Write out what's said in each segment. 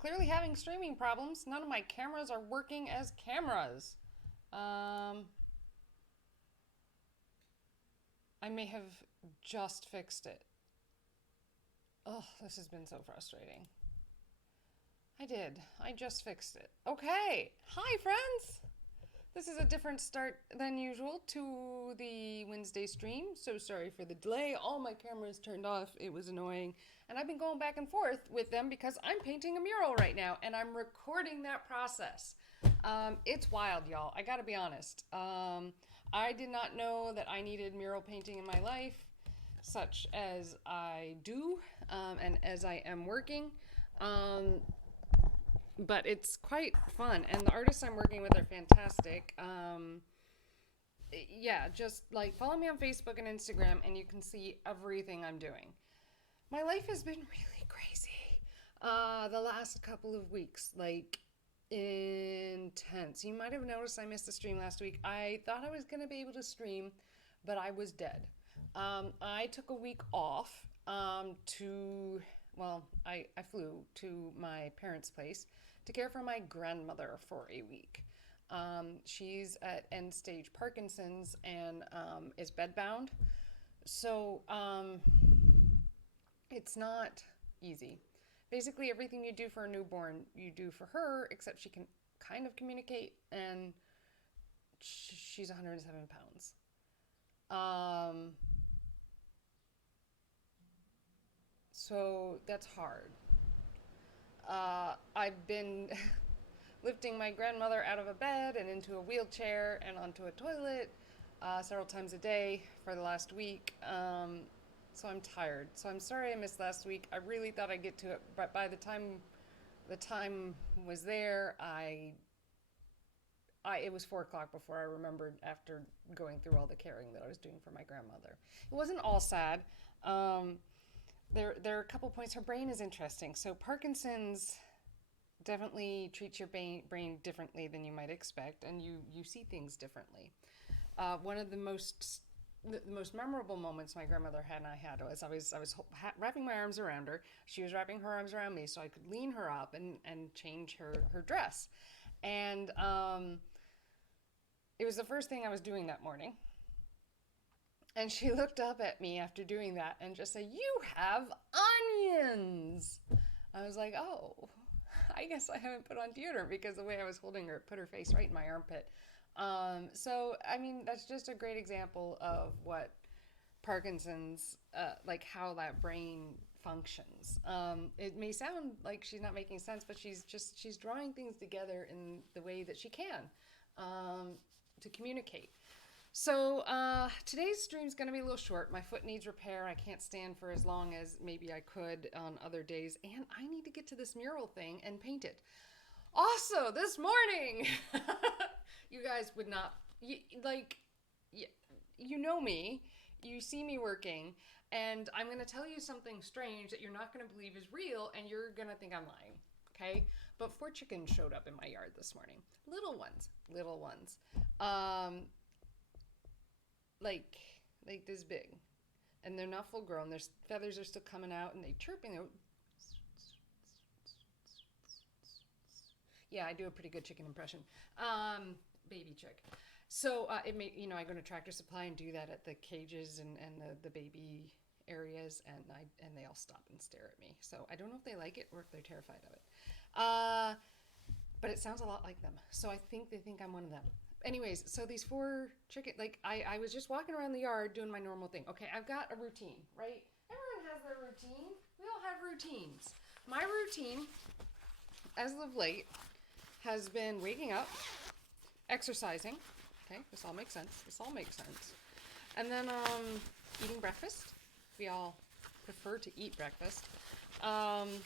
Clearly having streaming problems. None of my cameras are working as cameras. Um, I may have just fixed it. Oh, this has been so frustrating. I did. I just fixed it. Okay. Hi, friends. This is a different start than usual to the Wednesday stream. So sorry for the delay. All my cameras turned off. It was annoying. And I've been going back and forth with them because I'm painting a mural right now and I'm recording that process. It's wild, y'all. I gotta be honest. I did not know that I needed mural painting in my life, such as I do, and as I am working. Um, but it's quite fun, and the artists I'm working with are fantastic. Yeah, just like follow me on Facebook and Instagram, and you can see everything I'm doing. My life has been really crazy. The last couple of weeks, like intense. You might have noticed I missed the stream last week. I thought I was gonna be able to stream, but I was dead. I took a week off I flew to my parents' place to care for my grandmother for a week. She's at end stage Parkinson's and is bedbound. So it's not easy. Basically, everything you do for a newborn, you do for her, except she can kind of communicate, and she's 107 pounds. Um, so that's hard. I've been lifting my grandmother out of a bed and into a wheelchair and onto a toilet several times a day for the last week. So I'm tired. So I'm sorry I missed last week. I really thought I'd get to it, but by the time was there, I it was 4 o'clock before I remembered after going through all the caring that I was doing for my grandmother. It wasn't all sad. Um, there are a couple points. Her brain is interesting. So Parkinson's definitely treats your brain differently than you might expect, and you see things differently. One of the most memorable moments my grandmother had and I had was I was wrapping my arms around her. She was wrapping her arms around me so I could lean her up and change her dress. And it was the first thing I was doing that morning. And she looked up at me after doing that and just said, "You have onions." I was like, "Oh, I guess I haven't put on deodorant," because the way I was holding her, it put her face right in my armpit. So, I mean, that's just a great example of what Parkinson's, like how that brain functions. It may sound like she's not making sense, but she's drawing things together in the way that she can um, to communicate. So today's stream is going to be a little short. My foot needs repair. I can't stand for as long as maybe I could on other days, and I need to get to this mural thing and paint it. Also, this morning, you guys would not like. You know me. You see me working, and I'm going to tell you something strange that you're not going to believe is real, and you're going to think I'm lying. Okay? But 4 chickens showed up in my yard this morning. Little ones. Little ones. Um, like like this big, and they're not full grown. Their feathers are still coming out, and they chirp and they. Yeah, I do a pretty good chicken impression. Baby chick. So it may, I go to Tractor Supply and do that at the cages and the baby areas, and they all stop and stare at me. So I don't know if they like it or if they're terrified of it. But it sounds a lot like them. So I think they think I'm one of them. Anyways, so these 4 chicken, like I was just walking around the yard doing my normal thing. Okay, I've got a routine, right? Everyone has their routine. We all have routines. My routine, as of late, has been waking up, exercising. Okay, this all makes sense. This all makes sense. And then eating breakfast. We all prefer to eat breakfast. And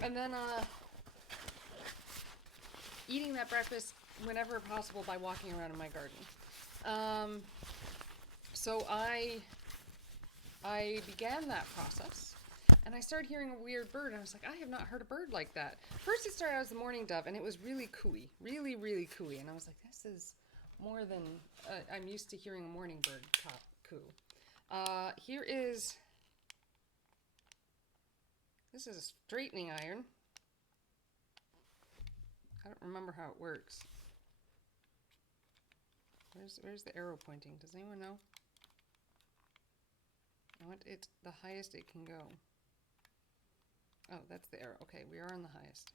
then eating that breakfast whenever possible by walking around in my garden. So I began that process, and I started hearing a weird bird, and I was like, I have not heard a bird like that. First, it started out as the mourning dove, and it was really cooey, really, really cooey, and I was like, this is more than I'm used to hearing a morning bird coo. Here is, this is a straightening iron. remember how it works. Where's the arrow pointing? Does anyone know? I want it the highest it can go. Oh, that's the arrow. Okay, we are on the highest.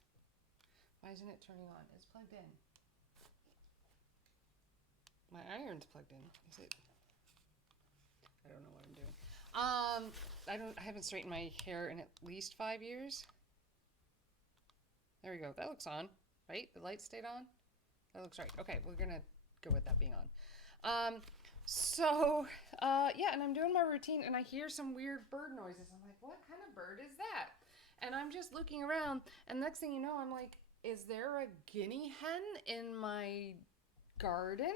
Why isn't it turning on? It's plugged in. My iron's plugged in. Is it? I don't know what I'm doing. I haven't straightened my hair in at least 5 years. There we go. That looks on, right? The light stayed on? That looks right. Okay, we're gonna go with that being on. Yeah, and I'm doing my routine and I hear some weird bird noises. I'm like, what kind of bird is that? And I'm just looking around, and next thing you know, I'm like, is there a guinea hen in my garden?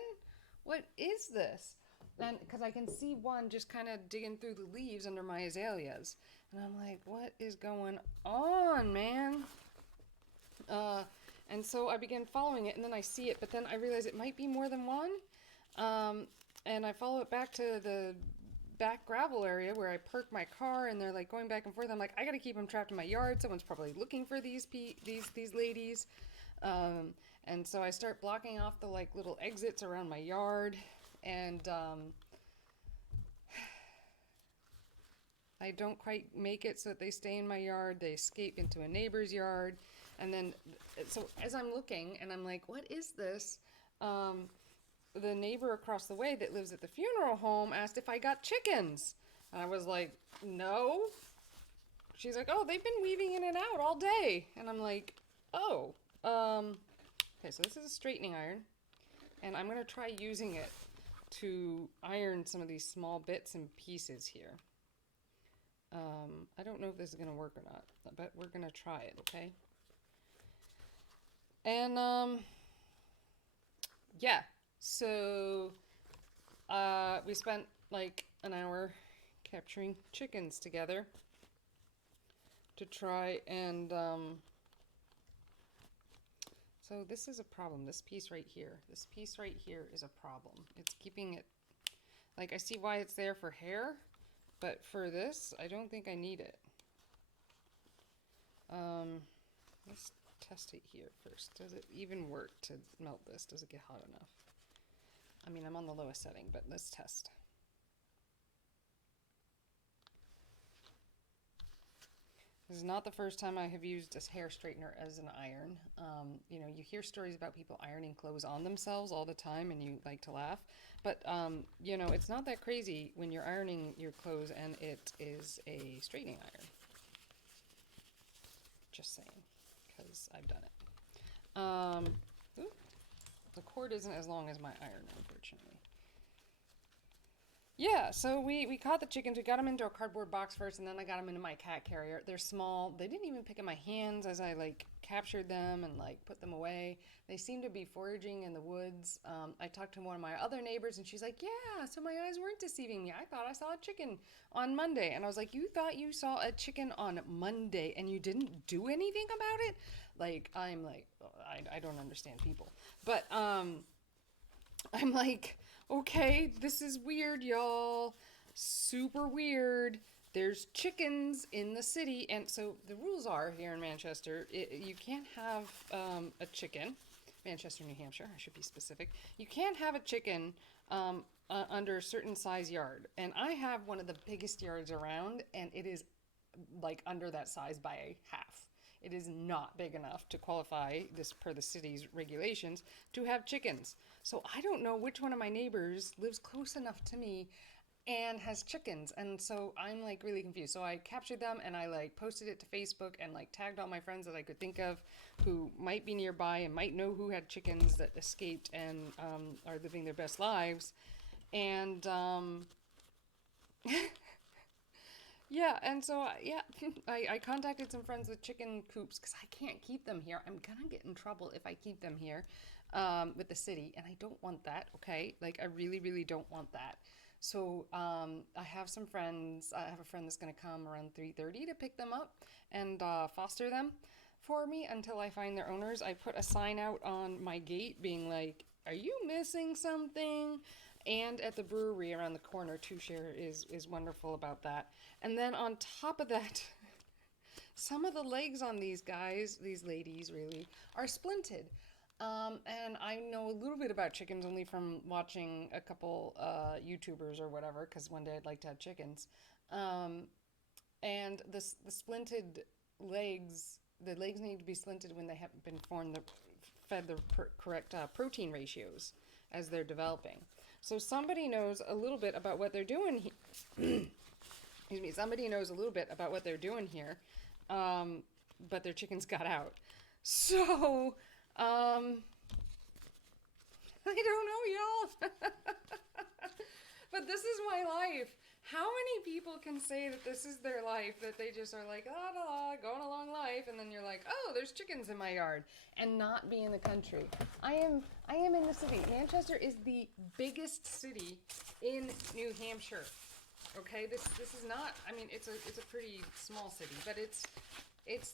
What is this? And because I can see one just kind of digging through the leaves under my azaleas. And I'm like, what is going on, man? And so I began following it, and then I see it, but then I realize it might be more than one. And I follow it back to the back gravel area where I park my car, and they're like going back and forth. I'm like, I gotta keep them trapped in my yard. Someone's probably looking for these ladies. And so I start blocking off the like little exits around my yard, and I don't quite make it so that they stay in my yard. They escape into a neighbor's yard. And then, so as I'm looking, and I'm like, what is this? The neighbor across the way that lives at the funeral home asked if I got chickens. And I was like, no. She's like, oh, they've been weaving in and out all day. And I'm like, oh. Okay, so this is a straightening iron. And I'm going to try using it to iron some of these small bits and pieces here. I don't know if this is going to work or not, but we're going to try it, okay? And, yeah, so we spent like an hour capturing chickens together to try and, so this is a problem, this piece right here. This piece right here is a problem. It's keeping it, like I see why it's there for hair, but for this, I don't think I need it. Let's test it here first. Does it even work to melt this? Does it get hot enough? I mean, I'm on the lowest setting, but let's test. This is not the first time I have used a hair straightener as an iron. You know, you hear stories about people ironing clothes on themselves all the time, and you like to laugh. But, you know, it's not that crazy when you're ironing your clothes and it is a straightening iron. Just saying, because I've done it. Ooh, the cord isn't as long as my iron, unfortunately. Yeah, so we caught the chickens. We got them into a cardboard box first, and then I got them into my cat carrier. They're small. They didn't even pick in my hands as I like captured them and like put them away. They seem to be foraging in the woods. I talked to one of my other neighbors, and she's like, yeah, so my eyes weren't deceiving me. I thought I saw a chicken on Monday. And I was like, you thought you saw a chicken on Monday and you didn't do anything about it? Like, I'm like, I don't understand people. But I'm like, okay, this is weird, y'all. Super weird. There's chickens in the city. And so the rules are here in Manchester, you can't have a chicken. Manchester, New Hampshire, I should be specific. You can't have a chicken under a certain size yard. And I have one of the biggest yards around, and it is like under that size by half. It is not big enough to qualify, this per the city's regulations, to have chickens. So I don't know which one of my neighbors lives close enough to me and has chickens. And so I'm like really confused. So I captured them and I like posted it to Facebook and like tagged all my friends that I could think of who might be nearby and might know who had chickens that escaped and are living their best lives. And yeah, and so, yeah, I contacted some friends with chicken coops because I can't keep them here. I'm gonna get in trouble if I keep them here with the city, and I don't want that, okay? Like, I really, really don't want that. So I have some friends. I have a friend that's gonna come around 3:30 to pick them up and foster them for me until I find their owners. I put a sign out on my gate being like, are you missing something? And at the brewery around the corner, Two Share is wonderful about that. And then on top of that, some of the legs on these guys, these ladies really, are splinted. And I know a little bit about chickens only from watching a couple YouTubers or whatever, because one day I'd like to have chickens. Um, and the splinted legs, the legs need to be splinted when they haven't been fed the correct protein ratios as they're developing. So somebody knows a little bit about what they're doing. Excuse me. Somebody knows a little bit about what they're doing here, but their chickens got out. So I don't know, y'all. But this is my life. How many people can say that this is their life, that they just are like, la la la, going along life, and then you're like, oh, there's chickens in my yard, and not be in the country? I am in the city. Manchester is the biggest city in New Hampshire. Okay, this is not. I mean, it's a pretty small city, but it's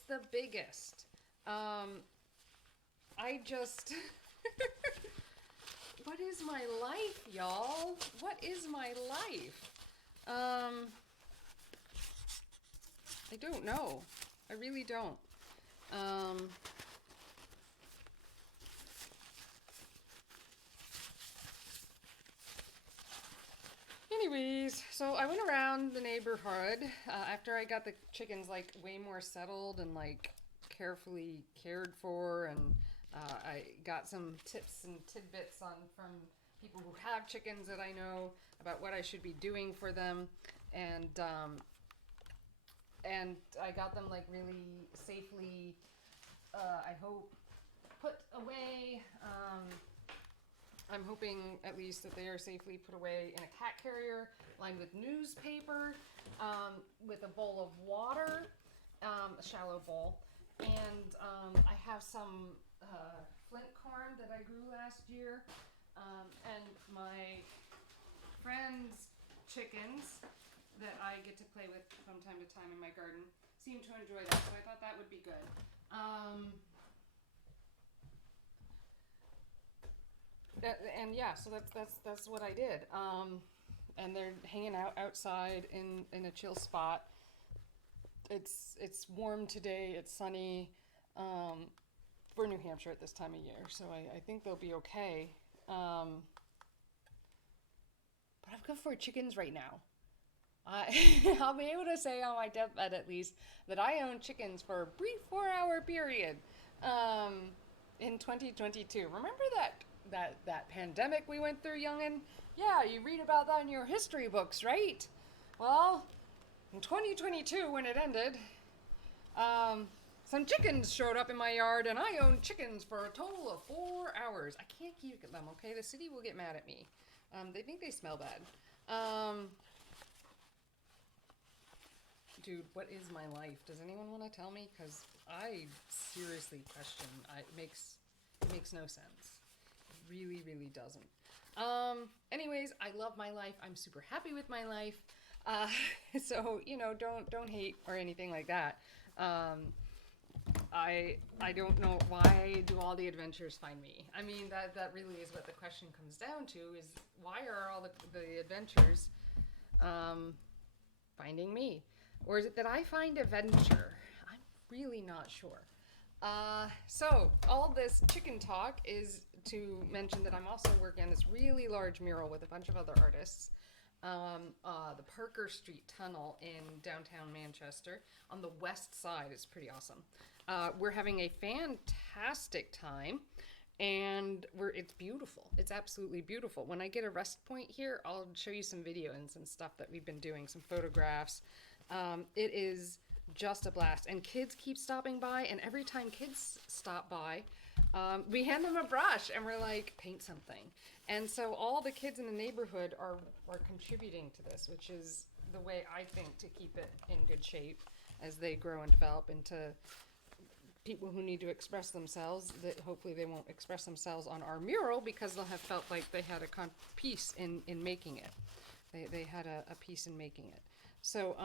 the biggest. I just. What is my life, y'all? What is my life? I don't know. I really don't. Anyways, so I went around the neighborhood after I got the chickens like way more settled and like carefully cared for, and I got some tips and tidbits on from people who have chickens that I know about what I should be doing for them, and I got them like really safely. I hope put away. I'm hoping at least that they are safely put away in a cat carrier lined with newspaper, with a bowl of water, a shallow bowl, and I have some flint corn that I grew last year, and my friend's chickens that I get to play with from time to time in my garden seem to enjoy that, so I thought that would be good. And yeah, so that's what I did. And they're hanging out outside in a chill spot. It's warm today. It's sunny for New Hampshire at this time of year, so I think they'll be okay. But I've got 4 chickens right now. I'll be able to say on my deathbed at least that I own chickens for a brief 4-hour period in 2022. Remember that pandemic we went through, youngin'? Yeah, you read about that in your history books, right? Well, in 2022, when it ended, some chickens showed up in my yard, and I owned chickens for a total of 4 hours. I can't keep them, okay? The city will get mad at me. They think they smell bad. Dude, what is my life? Does anyone want to tell me? Because I seriously question. It makes no sense. It really, really doesn't. Anyways, I love my life. I'm super happy with my life. So don't hate or anything like that. I don't know, why do all the adventures find me? I mean, that really is what the question comes down to, is why are all the adventures finding me? Or is it that I find adventure? I'm really not sure. So all this chicken talk is to mention that I'm also working on this really large mural with a bunch of other artists. The Parker Street Tunnel in downtown Manchester on the west side. It's pretty awesome. We're having a fantastic time, and it's beautiful. It's absolutely beautiful. When I get a rest point here, I'll show you some video and some stuff that we've been doing, some photographs. It is just a blast, and kids keep stopping by, and every time kids stop by, we hand them a brush and we're like, paint something. And so all the kids in the neighborhood are contributing to this, which is the way I think to keep it in good shape as they grow and develop into people who need to express themselves, that hopefully they won't express themselves on our mural because they'll have felt like they had a piece in making it. They had a piece in making it. So,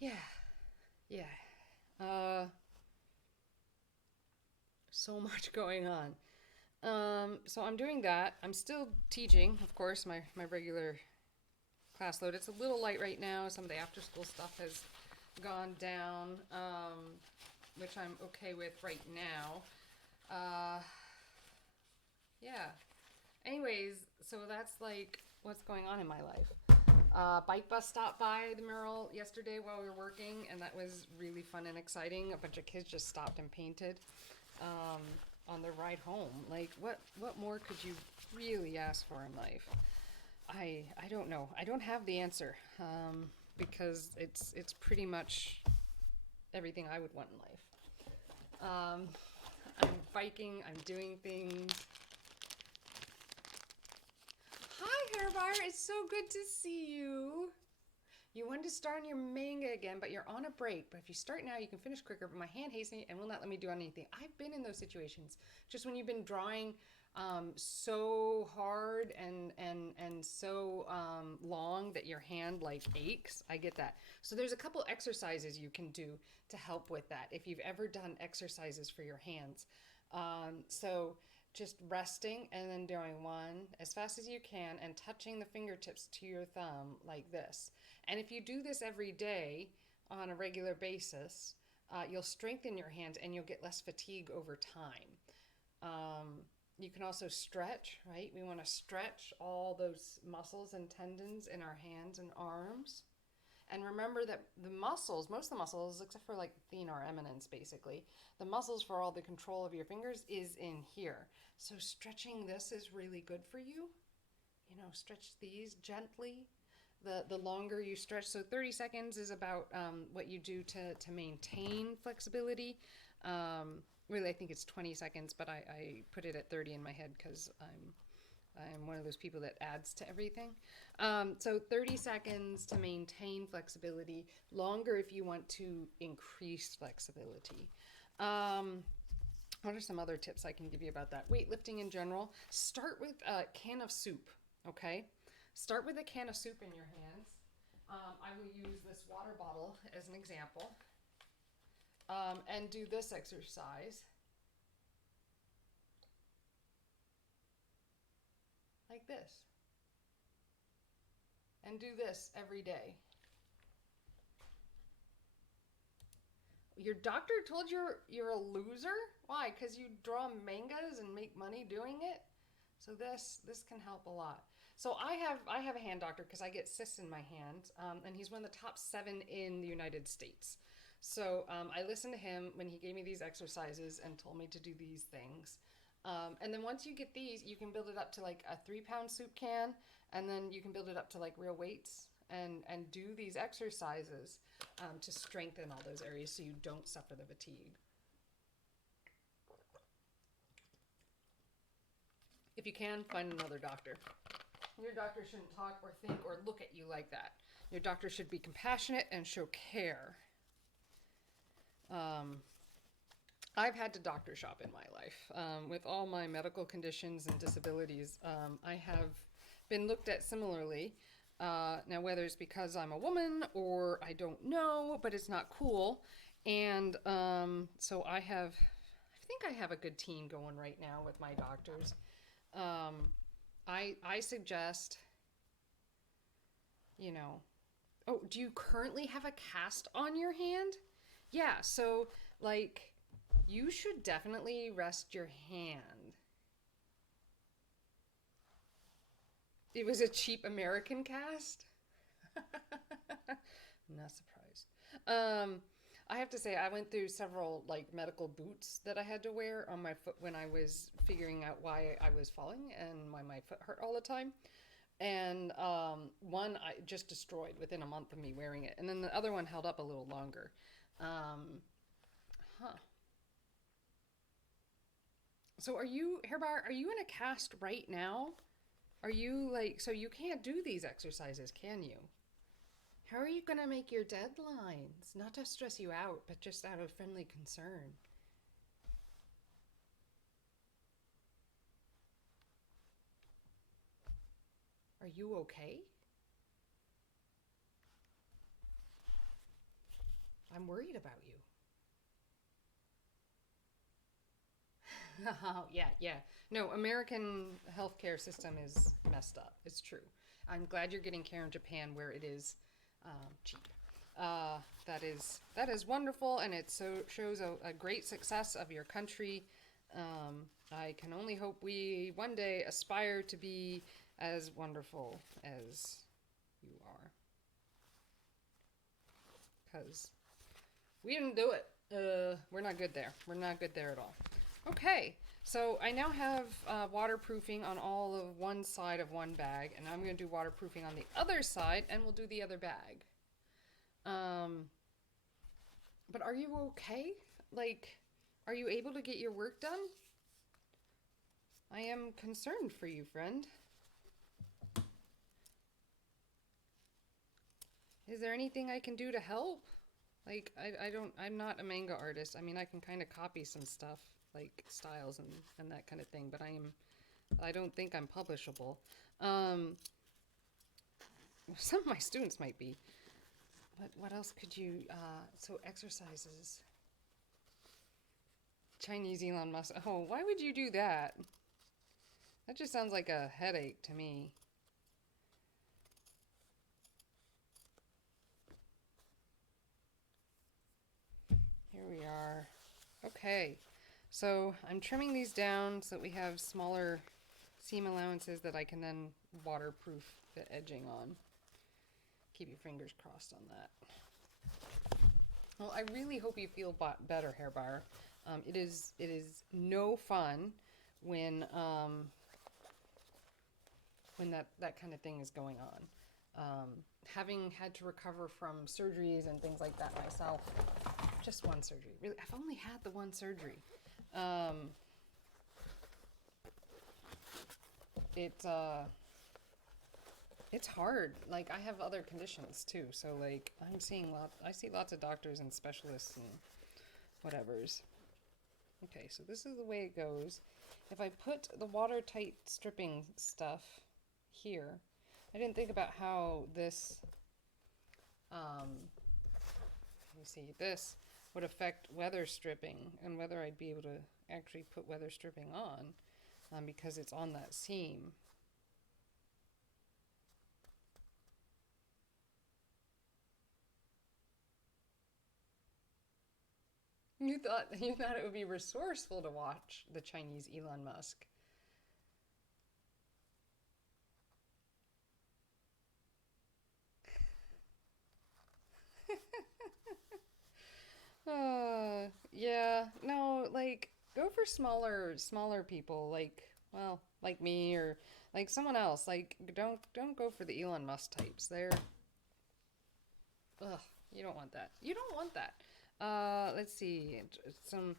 yeah. So much going on. So I'm doing that. I'm still teaching, of course, my regular class load. It's a little light right now. Some of the after school stuff has gone down, which which I'm okay with right now. Uh, yeah. Anyways, so that's like what's going on in my life. Bike bus stopped by the mural yesterday while we were working, and that was really fun and exciting. A bunch of kids just stopped and painted um, on their ride home. Like, what more could you really ask for in life? I don't know. I don't have the answer because it's pretty much everything I would want in life. I'm biking. I'm doing things. Hi, Herbar. It's so good to see you. You wanted to start on your manga again, but you're on a break. But if you start now, you can finish quicker. But my hand hates me and will not let me do anything. I've been in those situations. Just when you've been drawing so hard and so long that your hand like aches. I get that. So there's a couple exercises you can do to help with that if you've ever done exercises for your hands. So just resting and then doing one as fast as you can and touching the fingertips to your thumb like this. And if you do this every day on a regular basis, you'll strengthen your hands and you'll get less fatigue over time. You can also stretch, right? We want to stretch all those muscles and tendons in our hands and arms. And remember that the muscles, most of the muscles, except for like thenar eminence basically, the muscles for all the control of your fingers is in here. So stretching this is really good for you. You know, stretch these gently. The longer you stretch, so 30 seconds is about what you do to maintain flexibility. Really, I think it's 20 seconds, but I put it at 30 in my head because I'm one of those people that adds to everything. So 30 seconds to maintain flexibility, longer if you want to increase flexibility. What are some other tips I can give you about that? Weightlifting in general, start with a can of soup, okay? Start with a can of soup in your hands. I will use this water bottle as an example. And do this exercise. Like this. And do this every day. Your doctor told you you're a loser? Why? Because you draw mangas and make money doing it? So this can help a lot. So I have a hand doctor because I get cysts in my hand, and he's one of the top 7 in the United States. So I listened to him when he gave me these exercises and told me to do these things. And then once you get these, you can build it up to like a 3-pound soup can, and then you can build it up to like real weights and do these exercises to strengthen all those areas so you don't suffer the fatigue. If you can, find another doctor. Your doctor shouldn't talk or think or look at you like that. Your doctor should be compassionate and show care. I've had to doctor shop in my life. With all my medical conditions and disabilities, I have been looked at similarly. Now, whether it's because I'm a woman or I don't know, but it's not cool. And so I think I have a good team going right now with my doctors. I suggest, oh, do you currently have a cast on your hand? Yeah, so like you should definitely rest your hand. It was a cheap American cast? I'm not surprised. I have to say, I went through several like medical boots that I had to wear on my foot when I was figuring out why I was falling and why my foot hurt all the time. And one I just destroyed within a month of me wearing it, and then the other one held up a little longer. So Hairbar, are you in a cast right now? Are you like, so you can't do these exercises, can you? How are you going to make your deadlines? Not to stress you out, but just out of friendly concern. Are you okay? I'm worried about you. Yeah. No, American healthcare system is messed up. It's true. I'm glad you're getting care in Japan where it is cheap. Uh, that is wonderful, and it so shows a great success of your country. I can only hope we one day aspire to be as wonderful as you are, because we didn't do it. We're not good there. We're not good there at all. Okay, so I now have waterproofing on all of one side of one bag, and I'm going to do waterproofing on the other side, and we'll do the other bag. Um, but are you okay? Like, are you able to get your work done? I am concerned for you, friend. Is there anything I can do to help? Like, I'm not a manga artist. I mean, I can kind of copy some stuff, like styles and that kind of thing, but I don't think I'm publishable. Um, some of my students might be. What else could you, so exercises. Chinese Elon Musk. Oh, why would you do that? That just sounds like a headache to me. Here we are. Okay, so I'm trimming these down so that we have smaller seam allowances that I can then waterproof the edging on. Keep your fingers crossed on that. Well, I really hope you feel better, Hair Bar. It is no fun when that kind of thing is going on. Having had to recover from surgeries and things like that myself, just one surgery. Really, I've only had the one surgery. Um, it it's hard. Like I have other conditions too, so like I see lots of doctors and specialists and whatevers. Okay, so this is the way it goes. If I put the watertight stripping stuff here, I didn't think about how this, you see, this would affect weather stripping and whether I'd be able to actually put weather stripping on because it's on that seam. You thought it would be resourceful to watch the Chinese Elon Musk. Yeah, no, like go for smaller people, like well, like me or like someone else. Like don't go for the Elon Musk types. They're ugh, you don't want that. You don't want that. Let's see. Some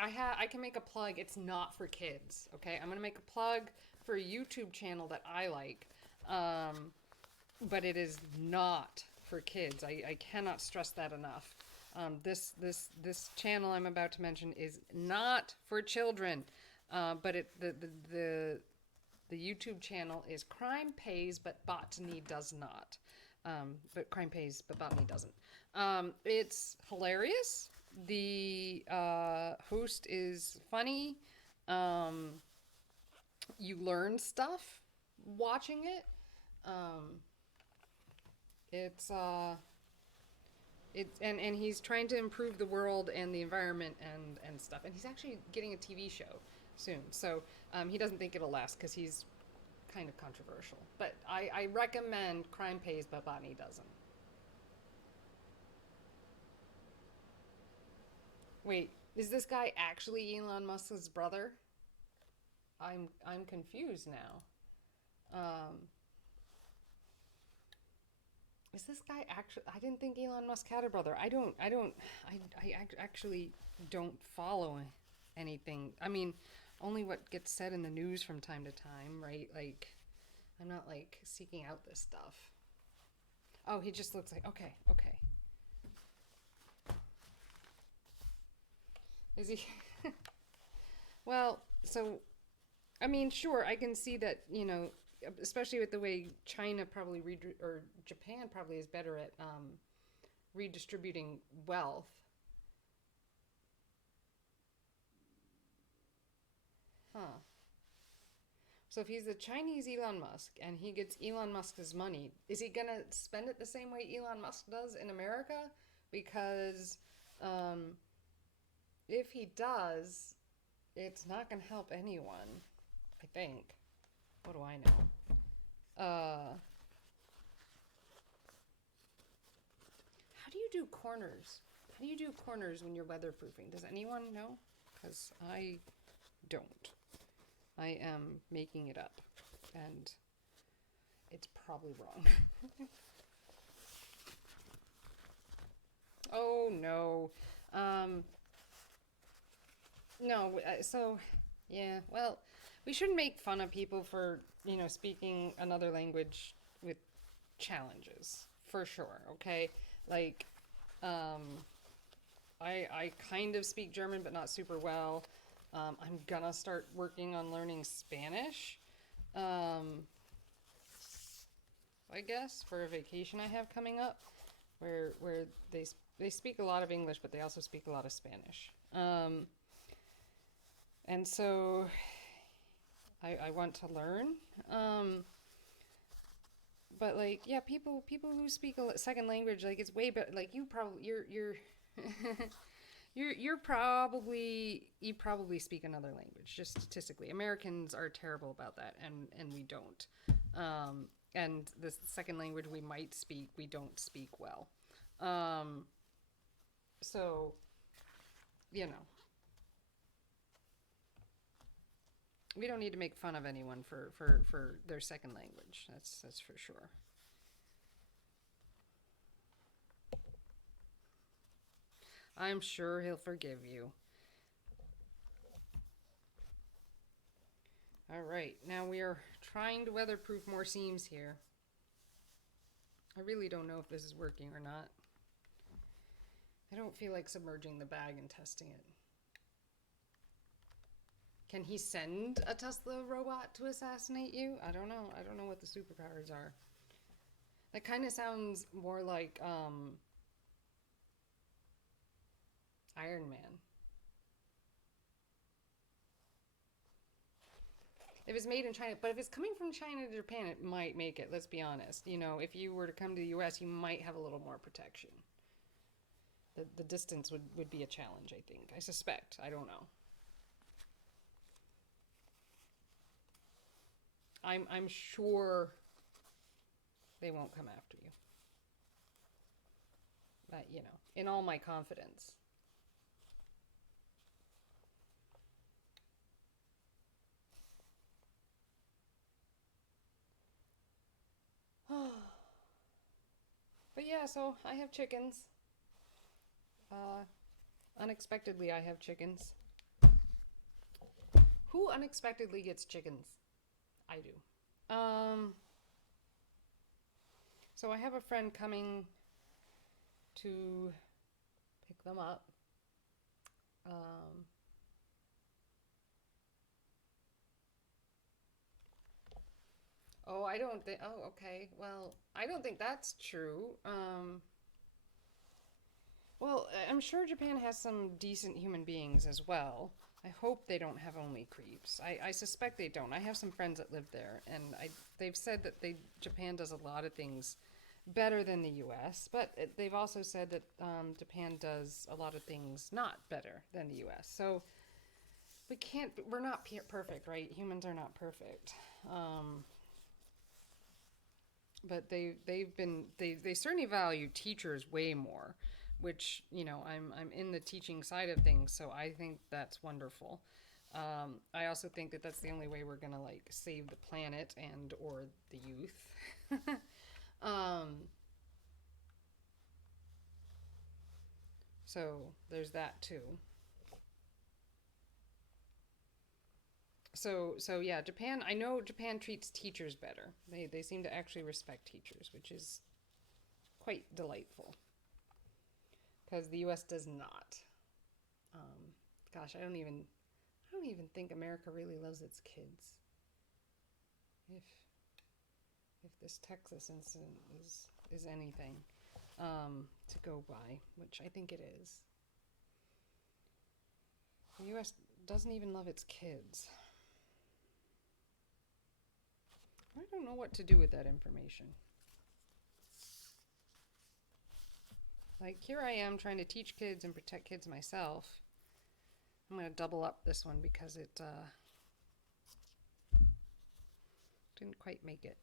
I can make a plug. It's not for kids. Okay, I'm gonna make a plug for a YouTube channel that I like. But it is not for kids. I cannot stress that enough. This channel I'm about to mention is not for children, but the YouTube channel is Crime Pays but Botany Does Not. But Crime Pays but Botany doesn't. It's hilarious. The host is funny. Um, you learn stuff watching it. Um, it's and he's trying to improve the world and the environment and stuff. And he's actually getting a TV show soon. So he doesn't think it'll last because he's kind of controversial. But I recommend Crime Pays but Botany doesn't. Wait, is this guy actually Elon Musk's brother? I'm confused now. Um, is this guy actually? I didn't think Elon Musk had a brother. Actually don't follow anything. I mean, only what gets said in the news from time to time, right? Like, I'm not like seeking out this stuff. Oh, he just looks like okay, okay. Is he? Well, so I mean, sure, I can see that, especially with the way China probably or Japan probably is better at redistributing wealth. Huh. So if he's the Chinese Elon Musk and he gets Elon Musk's money, is he gonna spend it the same way Elon Musk does in America? Because um, if he does, it's not gonna help anyone. I think. What do I know? How do you do corners? How do you do corners when you're weatherproofing? Does anyone know? Because I don't. I am making it up, and it's probably wrong. Oh no. No, so yeah, well, we shouldn't make fun of people for, speaking another language with challenges, for sure, okay? Like, um, I kind of speak German, but not super well. I'm gonna start working on learning Spanish, um, I guess, for a vacation I have coming up, where they speak a lot of English, but they also speak a lot of Spanish. And so I want to learn. But like, yeah, people who speak a second language, like it's way better. Like you're you probably speak another language, just statistically. Americans are terrible about that, and we don't. And the second language we might speak, we don't speak well. Um, so you know, we don't need to make fun of anyone for their second language. That's for sure. I'm sure he'll forgive you. All right, now we are trying to weatherproof more seams here. I really don't know if this is working or not. I don't feel like submerging the bag and testing it. Can he send a Tesla robot to assassinate you? I don't know. I don't know what the superpowers are. That kind of sounds more like Iron Man. If it's made in China, but if it's coming from China to Japan, it might make it. Let's be honest. If you were to come to the U.S., you might have a little more protection. The distance would be a challenge, I think. I suspect. I don't know. I'm sure they won't come after you. But, in all my confidence. But yeah, so I have chickens. Uh, Unexpectedly, I have chickens. Who unexpectedly gets chickens? I do. So I have a friend coming to pick them up. Um, oh, I don't think. Oh, okay. Well, I don't think that's true. Well, I'm sure Japan has some decent human beings as well. I hope they don't have only creeps. I suspect they don't. I have some friends that live there, and they've said that Japan does a lot of things better than the U.S., but they've also said that Japan does a lot of things not better than the U.S. So we're not perfect, right? Humans are not perfect. But they certainly value teachers way more, which I'm in the teaching side of things, so I think that's wonderful. I also think that that's the only way we're gonna like save the planet and or the youth. um, so there's that too. So yeah, Japan. I know Japan treats teachers better. They seem to actually respect teachers, which is quite delightful. Because the U.S. does not. Um, Gosh, I don't even think America really loves its kids. If if this Texas incident is anything to go by, which I think it is, the U.S. doesn't even love its kids. I don't know what to do with that information. Like, here I am trying to teach kids and protect kids myself. I'm going to double up this one because it didn't quite make it.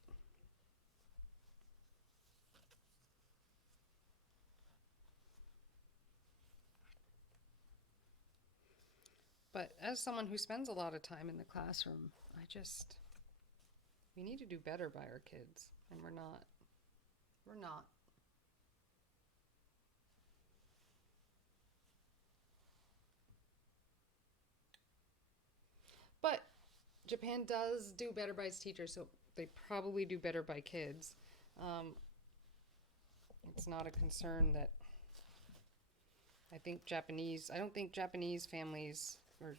But as someone who spends a lot of time in the classroom, we need to do better by our kids, and we're not. We're not. But Japan does do better by its teachers, so they probably do better by kids. It's not a concern that I don't think Japanese families or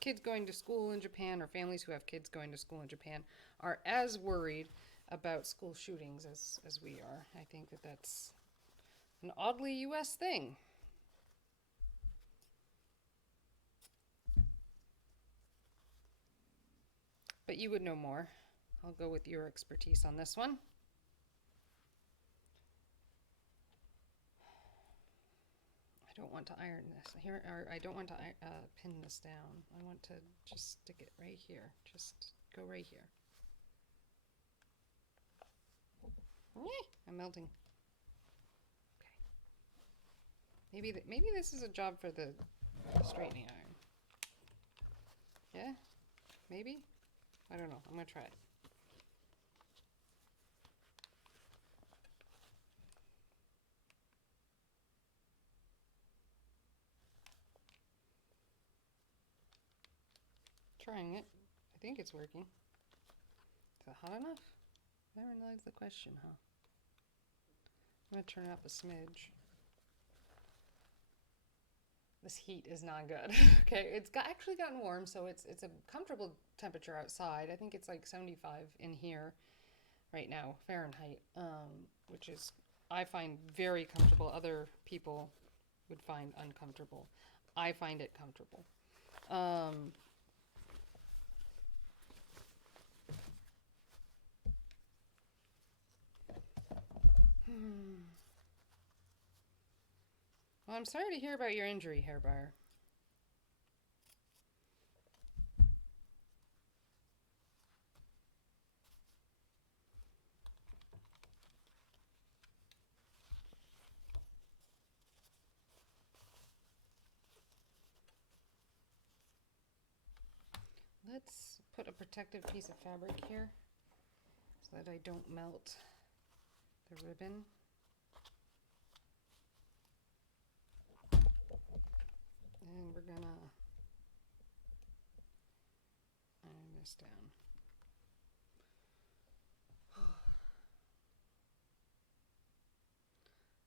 kids going to school in Japan or families who have kids going to school in Japan are as worried about school shootings as we are. I think that that's an oddly US thing. But you would know more. I'll go with your expertise on this one. I don't want to iron this here, or I don't want to pin this down. I want to just stick it right here. Just go right here. I'm melting. Okay. Maybe this is a job for the straightening iron. Yeah? Maybe? I don't know. I'm gonna try it. Trying it. I think it's working. Is it hot enough? Therein lies the question, huh? I'm gonna turn it up a smidge. This heat is not good. Okay, it's actually gotten warm, so it's a comfortable temperature outside. I think it's like 75 in here right now, Fahrenheit, which is, I find very comfortable. Other people would find uncomfortable. I find it comfortable. Well, I'm sorry to hear about your injury, Hairbar. Let's put a protective piece of fabric here so that I don't melt the ribbon. And we're gonna iron this down.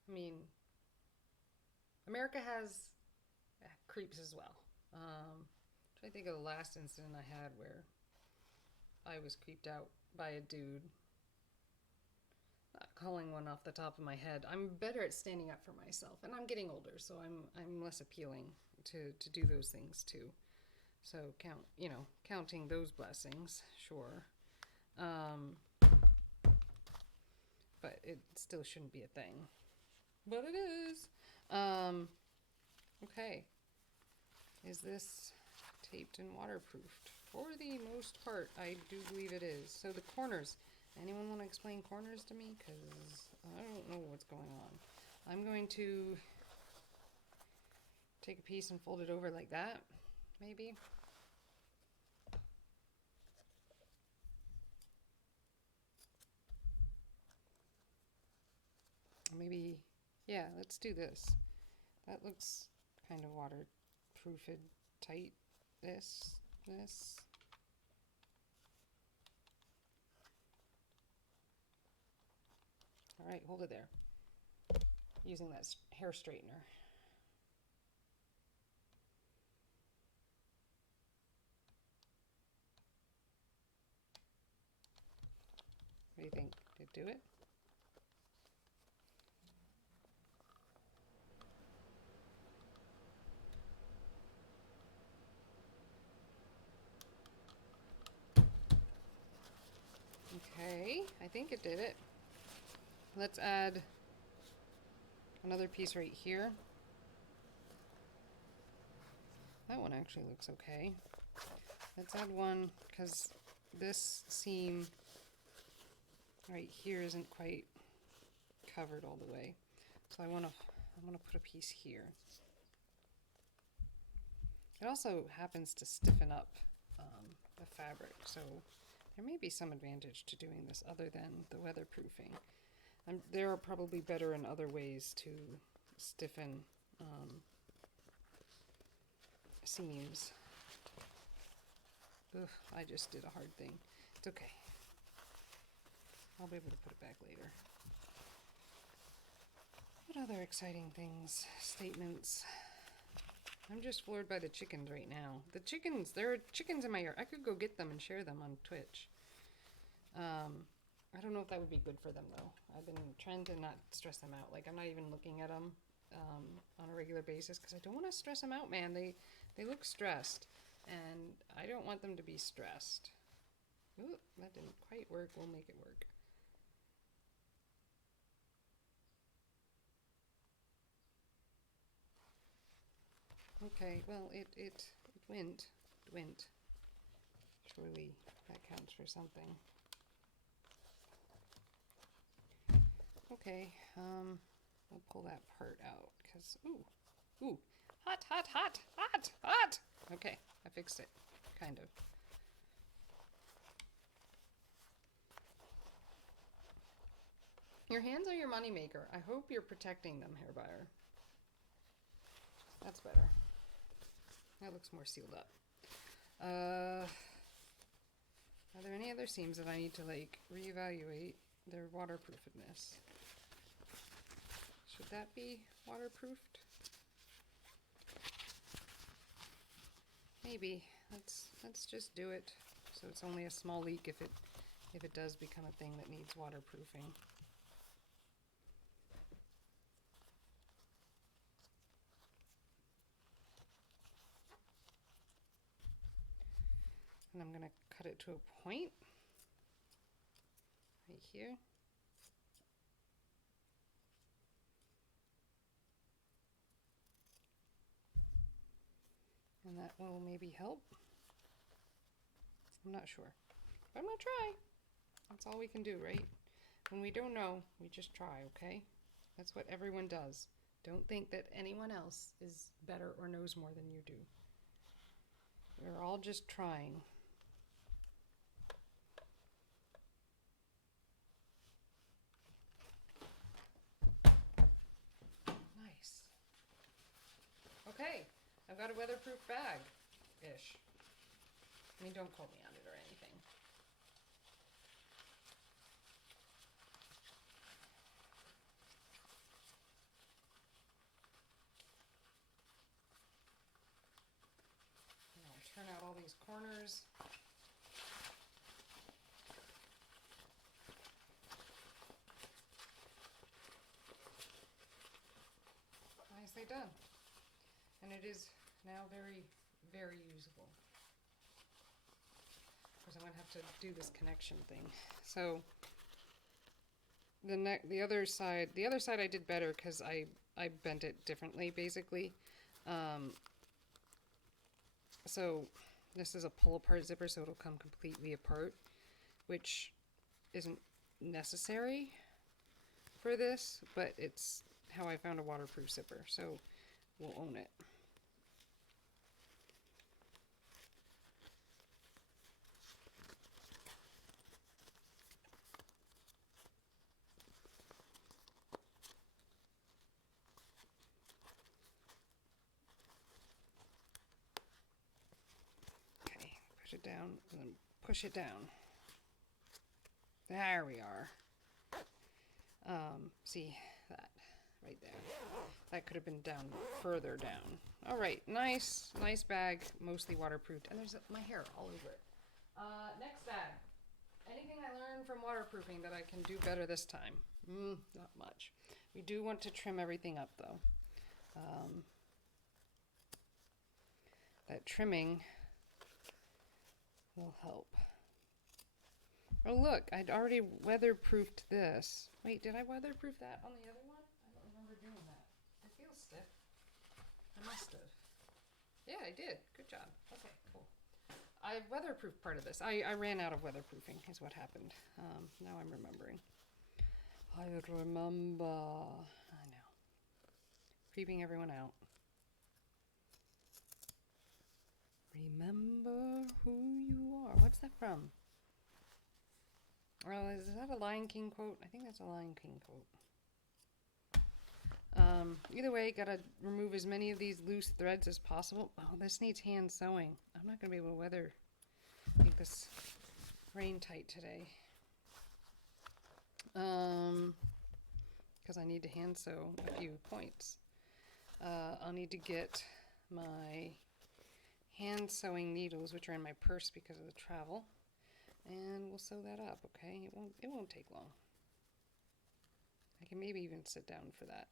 I mean, America has creeps as well. Trying to think of the last incident I had where I was creeped out by a dude. Not calling one off the top of my head. I'm better at standing up for myself, and I'm getting older, so I'm less appealing to do those things too. So counting those blessings, sure. But it still shouldn't be a thing. But it is. Okay. Is this taped and waterproofed? For the most part, I do believe it is. So the corners. Anyone want to explain corners to me? Because I don't know what's going on. I'm going to take a piece and fold it over like that, maybe. Maybe, yeah, let's do this. That looks kind of waterproofed tight. This. All right, hold it there. Using that hair straightener. What do you think? Did it do it? I think it did it. Let's add another piece right here. That one actually looks okay. Let's add one because this seam right here isn't quite covered all the way. So I want to put a piece here. It also happens to stiffen up the fabric, so there may be some advantage to doing this other than the weatherproofing. There are probably better and other ways to stiffen seams. Ugh, I just did a hard thing. It's okay. I'll be able to put it back later. What other exciting things? Statements. I'm just floored by the chickens right now. The chickens, there are chickens in my yard. I could go get them and share them on Twitch. I don't know if that would be good for them though. I've been trying to not stress them out. Like I'm not even looking at them on a regular basis because I don't want to stress them out, man. They look stressed and I don't want them to be stressed. Ooh, that didn't quite work. We'll make it work. Okay, well, it went. Surely that counts for something. Okay, we'll pull that part out because, ooh, hot. Okay, I fixed it, kind of. Your hands are your moneymaker. I hope you're protecting them, hair buyer. That's better. That looks more sealed up. Are there any other seams that I need to like reevaluate their waterproofedness? Should that be waterproofed? Maybe. Let's just do it. So it's only a small leak if it does become a thing that needs waterproofing. And I'm going to cut it to a point right here. And that will maybe help. I'm not sure. But I'm going to try. That's all we can do, right? When we don't know, we just try, okay? That's what everyone does. Don't think that anyone else is better or knows more than you do. We're all just trying. Nice. Okay, I've got a weatherproof bag-ish. I mean, don't quote me on it or anything. And I'll turn out all these corners. Nicely done. And it is now very, very usable. Of course, I'm going to have to do this connection thing. So the other side I did better because I bent it differently, basically. So this is a pull apart zipper, so it'll come completely apart, which isn't necessary for this, but it's how I found a waterproof zipper, so we'll own it. Okay, push it down and then push it down. There we are. See that right there. That could have been down further down. All right, nice bag, mostly waterproofed, and there's my hair all over it. Next bag. Anything I learned from waterproofing that I can do better this time? Not much. We do want to trim everything up though. That trimming will help. Oh, look, I'd already weatherproofed this. Wait, did I weatherproof that on the other one? I don't remember doing that. It feels stiff. I must have. Yeah, I did. Good job. Okay, cool. I weatherproofed part of this. I ran out of weatherproofing, is what happened. Now I'm remembering. I remember. I know. Creeping everyone out. Remember who you are. What's that from? Well, is that a Lion King quote? I think that's a Lion King quote. Either way, gotta remove as many of these loose threads as possible. Oh, this needs hand sewing. I'm not gonna be able to make this rain tight today. Because I need to hand sew a few points. I'll need to get my hand sewing needles, which are in my purse because of the travel, and we'll sew that up. Okay, it won't take long. I can maybe even sit down for that,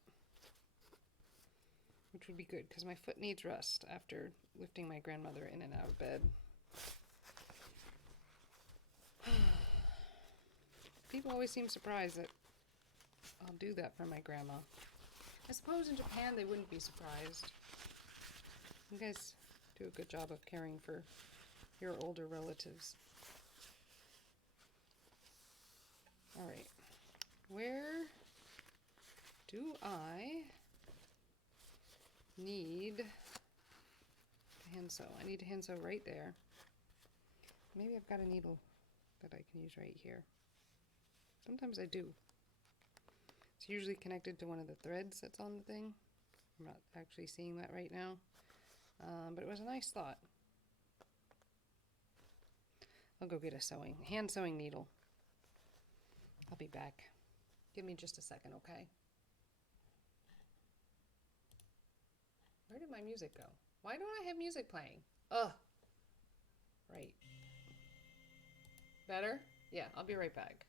which would be good because my foot needs rest after lifting my grandmother in and out of bed. People always seem surprised that I'll do that for my grandma. I suppose in Japan they wouldn't be surprised. You guys do a good job of caring for your older relatives. All right, where do I need to hand sew? I need to hand sew right there. Maybe I've got a needle that I can use right here. Sometimes I do. It's usually connected to one of the threads that's on the thing. I'm not actually seeing that right now, but it was a nice thought. I'll go get a hand sewing needle. I'll be back. Give me just a second, okay? Where did my music go? Why don't I have music playing? Ugh. Right. Better? Yeah, I'll be right back.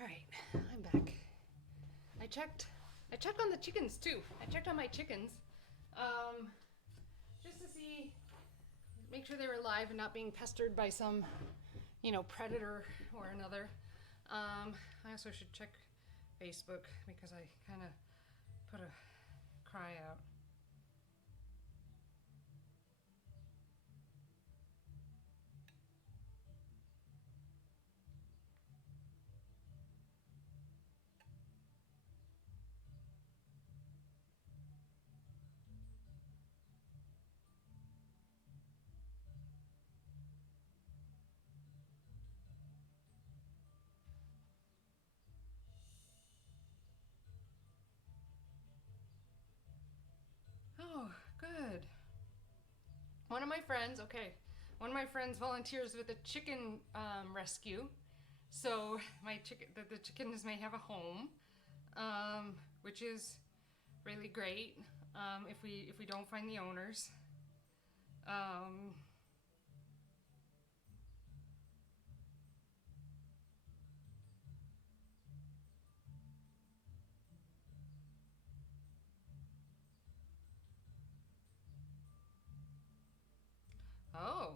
All right, I'm back. I checked on the chickens too. I checked on my chickens, just to make sure they were alive and not being pestered by some, predator or another. I also should check Facebook because I kind of put a cry out. my friends, okay, one of my friends volunteers with a chicken rescue. So the chickens may have a home, which is really great if we don't find the owners. Um, oh,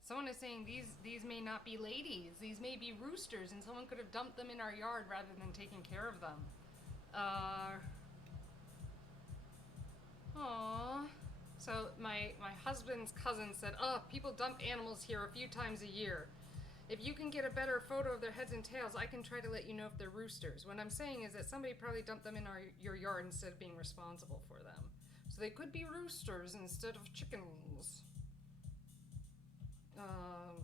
someone is saying these may not be ladies. These may be roosters, and someone could have dumped them in our yard rather than taking care of them. Uh, Aww. So my husband's cousin said, "Oh, people dump animals here a few times a year. If you can get a better photo of their heads and tails, I can try to let you know if they're roosters." What I'm saying is that somebody probably dumped them in your yard instead of being responsible for them. So they could be roosters instead of chickens. Um,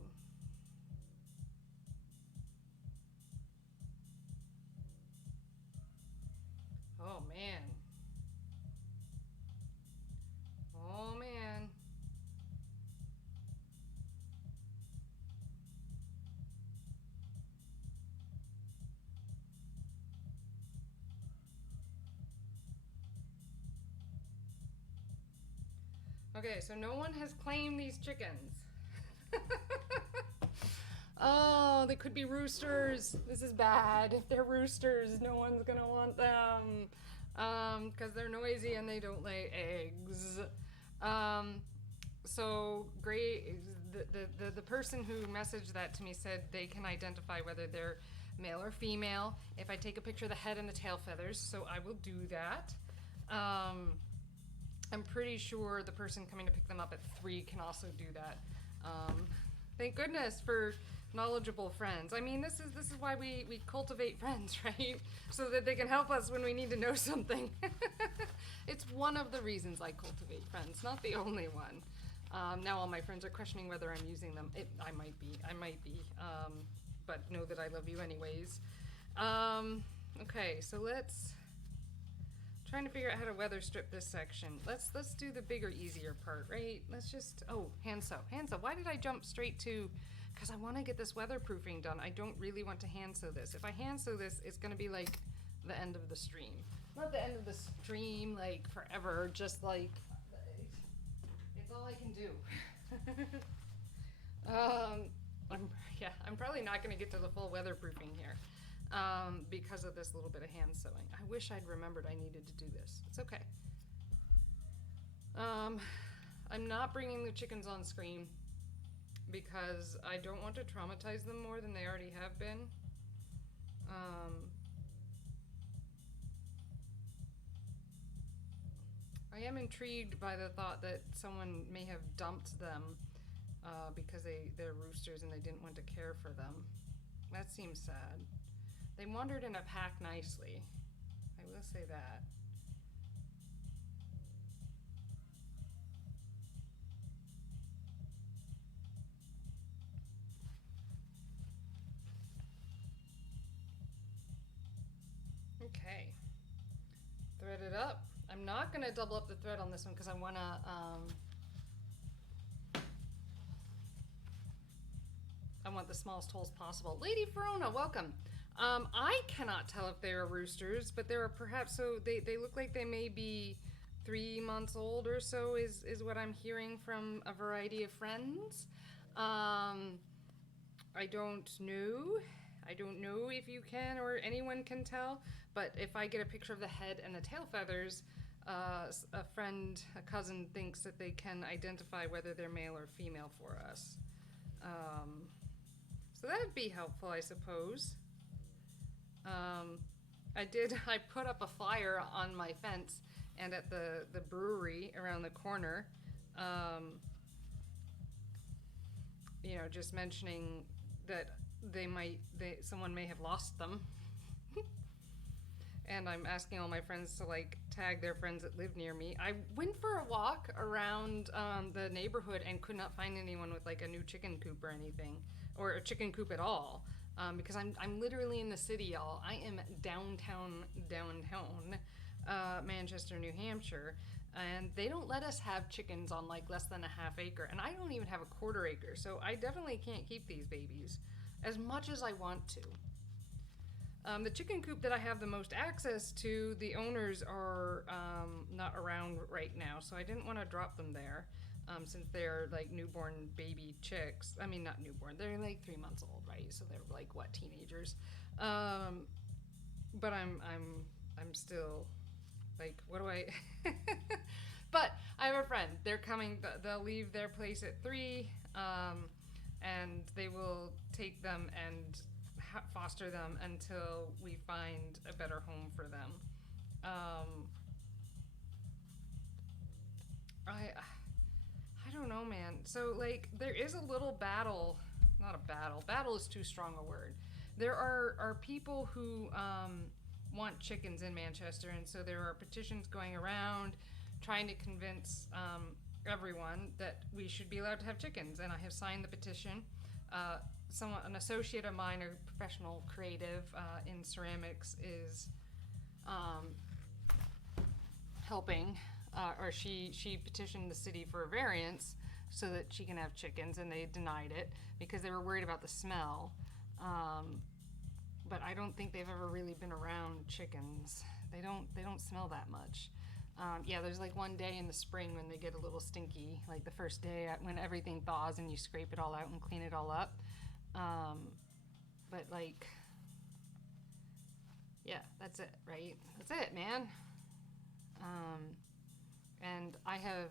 oh man. Oh man. Okay, so no one has claimed these chickens. Oh, they could be roosters. This is bad. If they're roosters, no one's gonna want them. Because they're noisy and they don't lay eggs. Um, so great. The person who messaged that to me said they can identify whether they're male or female if I take a picture of the head and the tail feathers. So I will do that. I'm pretty sure the person coming to pick them up at 3 can also do that. Thank goodness for knowledgeable friends. I mean, this is why we cultivate friends, right? So that they can help us when we need to know something. It's one of the reasons I cultivate friends, not the only one. Now all my friends are questioning whether I'm using them. I might be. But know that I love you anyways. Okay, so let's trying to figure out how to weather strip this section. Let's do the bigger, easier part, right? Let's just hand sew. Why did I jump straight to? Because I want to get this weatherproofing done. I don't really want to hand sew this. If I hand sew this, it's going to be like the end of the stream. Not the end of the stream, like forever. Just like it's all I can do. I'm probably not going to get to the full weatherproofing here. Because of this little bit of hand sewing. I wish I'd remembered I needed to do this. It's okay. I'm not bringing the chickens on screen because I don't want to traumatize them more than they already have been. I am intrigued by the thought that someone may have dumped them because they're roosters and they didn't want to care for them. That seems sad. They wandered in a pack nicely. I will say that. Okay. Thread it up. I'm not going to double up the thread on this one because I want to I want the smallest holes possible. Lady Verona, welcome. I cannot tell if they are roosters, but there are perhaps, so they look like they may be 3 months old or so is what I'm hearing from a variety of friends. I don't know. I don't know if you can or anyone can tell, but if I get a picture of the head and the tail feathers, a friend, a cousin thinks that they can identify whether they're male or female for us. So that'd be helpful, I suppose. I put up a flyer on my fence and at the brewery around the corner, just mentioning that someone may have lost them. And I'm asking all my friends to tag their friends that live near me. I went for a walk around the neighborhood and could not find anyone with a new chicken coop or anything, or a chicken coop at all. Because I'm literally in the city, y'all. I am downtown, Manchester, New Hampshire. And they don't let us have chickens on like less than a half acre, and I don't even have a quarter acre, so I definitely can't keep these babies as much as I want to. The chicken coop that I have the most access to, the owners are not around right now, so I didn't want to drop them there since they're like newborn baby chicks. I mean, not newborn; they're like 3 months old, right? So they're like what, teenagers. But I'm still like, what do I? But I have a friend. They're coming. They'll leave their place at 3, and they will take them and foster them until we find a better home for them. I don't know, man. So like there is a little battle, not a battle. Battle is too strong a word. There are people who want chickens in Manchester, and so there are petitions going around trying to convince everyone that we should be allowed to have chickens. And I have signed the petition. An associate of mine, a professional creative in ceramics, is helping, or she petitioned the city for a variance so that she can have chickens, and they denied it because they were worried about the smell. But I don't think they've ever really been around chickens. They don't smell that much. Yeah, there's like one day in the spring when they get a little stinky, like the first day when everything thaws and you scrape it all out and clean it all up. But like, yeah, that's it, right? That's it, man. And I have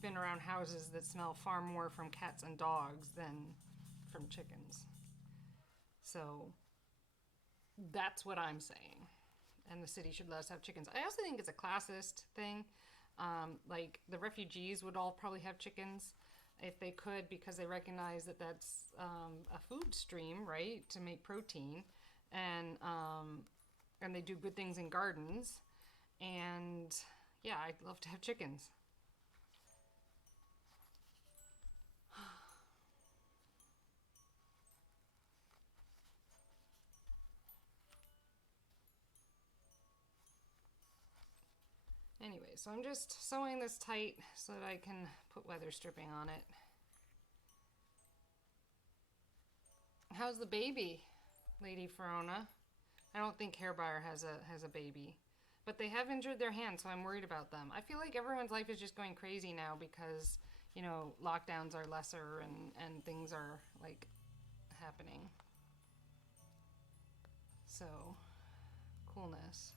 been around houses that smell far more from cats and dogs than from chickens. So that's what I'm saying. And the city should let us have chickens. I also think it's a classist thing. Like the refugees would all probably have chickens if they could, because they recognize that that's a food stream, right, to make protein, and they do good things in gardens. And yeah, I'd love to have chickens. Anyway, so I'm just sewing this tight so that I can put weather stripping on it. How's the baby, Lady Verona? I don't think Hair Buyer has a baby, but they have injured their hand, so I'm worried about them. I feel like everyone's life is just going crazy now because lockdowns are lesser and things are like happening. So, coolness.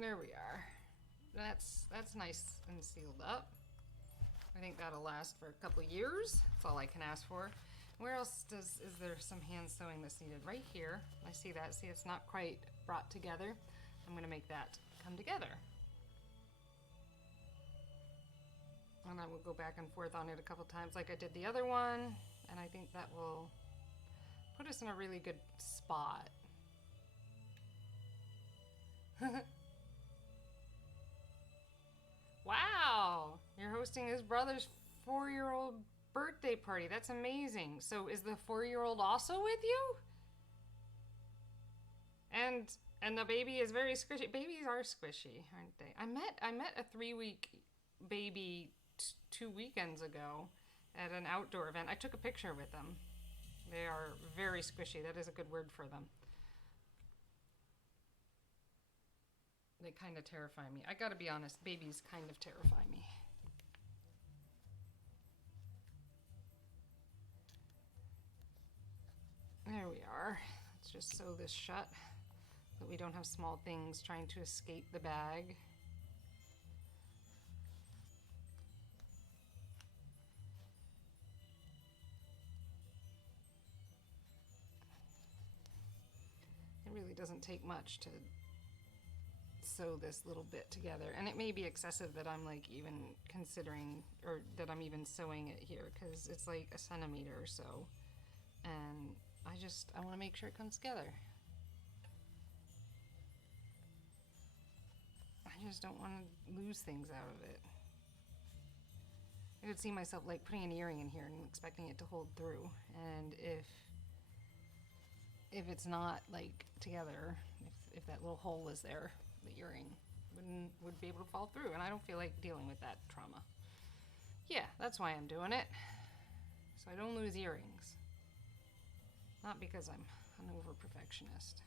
There we are. That's nice and sealed up. I think that'll last for a couple years. That's all I can ask for. Where else is there some hand sewing that's needed? Right here. I see that. See, it's not quite brought together. I'm going to make that come together. And I will go back and forth on it a couple times like I did the other one. And I think that will put us in a really good spot. Wow! You're hosting his brother's 4-year-old birthday party. That's amazing. So is the 4-year-old also with you? And the baby is very squishy. Babies are squishy, aren't they? I met a 3-week baby 2 weekends ago at an outdoor event. I took a picture with them. They are very squishy. That is a good word for them. They kind of terrify me. I gotta be honest, babies kind of terrify me. There we are. Let's just sew this shut so that we don't have small things trying to escape the bag. It really doesn't take much to sew this little bit together, and it may be excessive that I'm like even considering, or that I'm even sewing it here, because it's like a centimeter or so, and I want to make sure it comes together. I just don't want to lose things out of it. I could see myself like putting an earring in here and expecting it to hold through, and if it's not like together, if that little hole was there, the earring would be able to fall through, and I don't feel like dealing with that trauma. Yeah, that's why I'm doing it, so I don't lose earrings. Not because I'm an over perfectionist.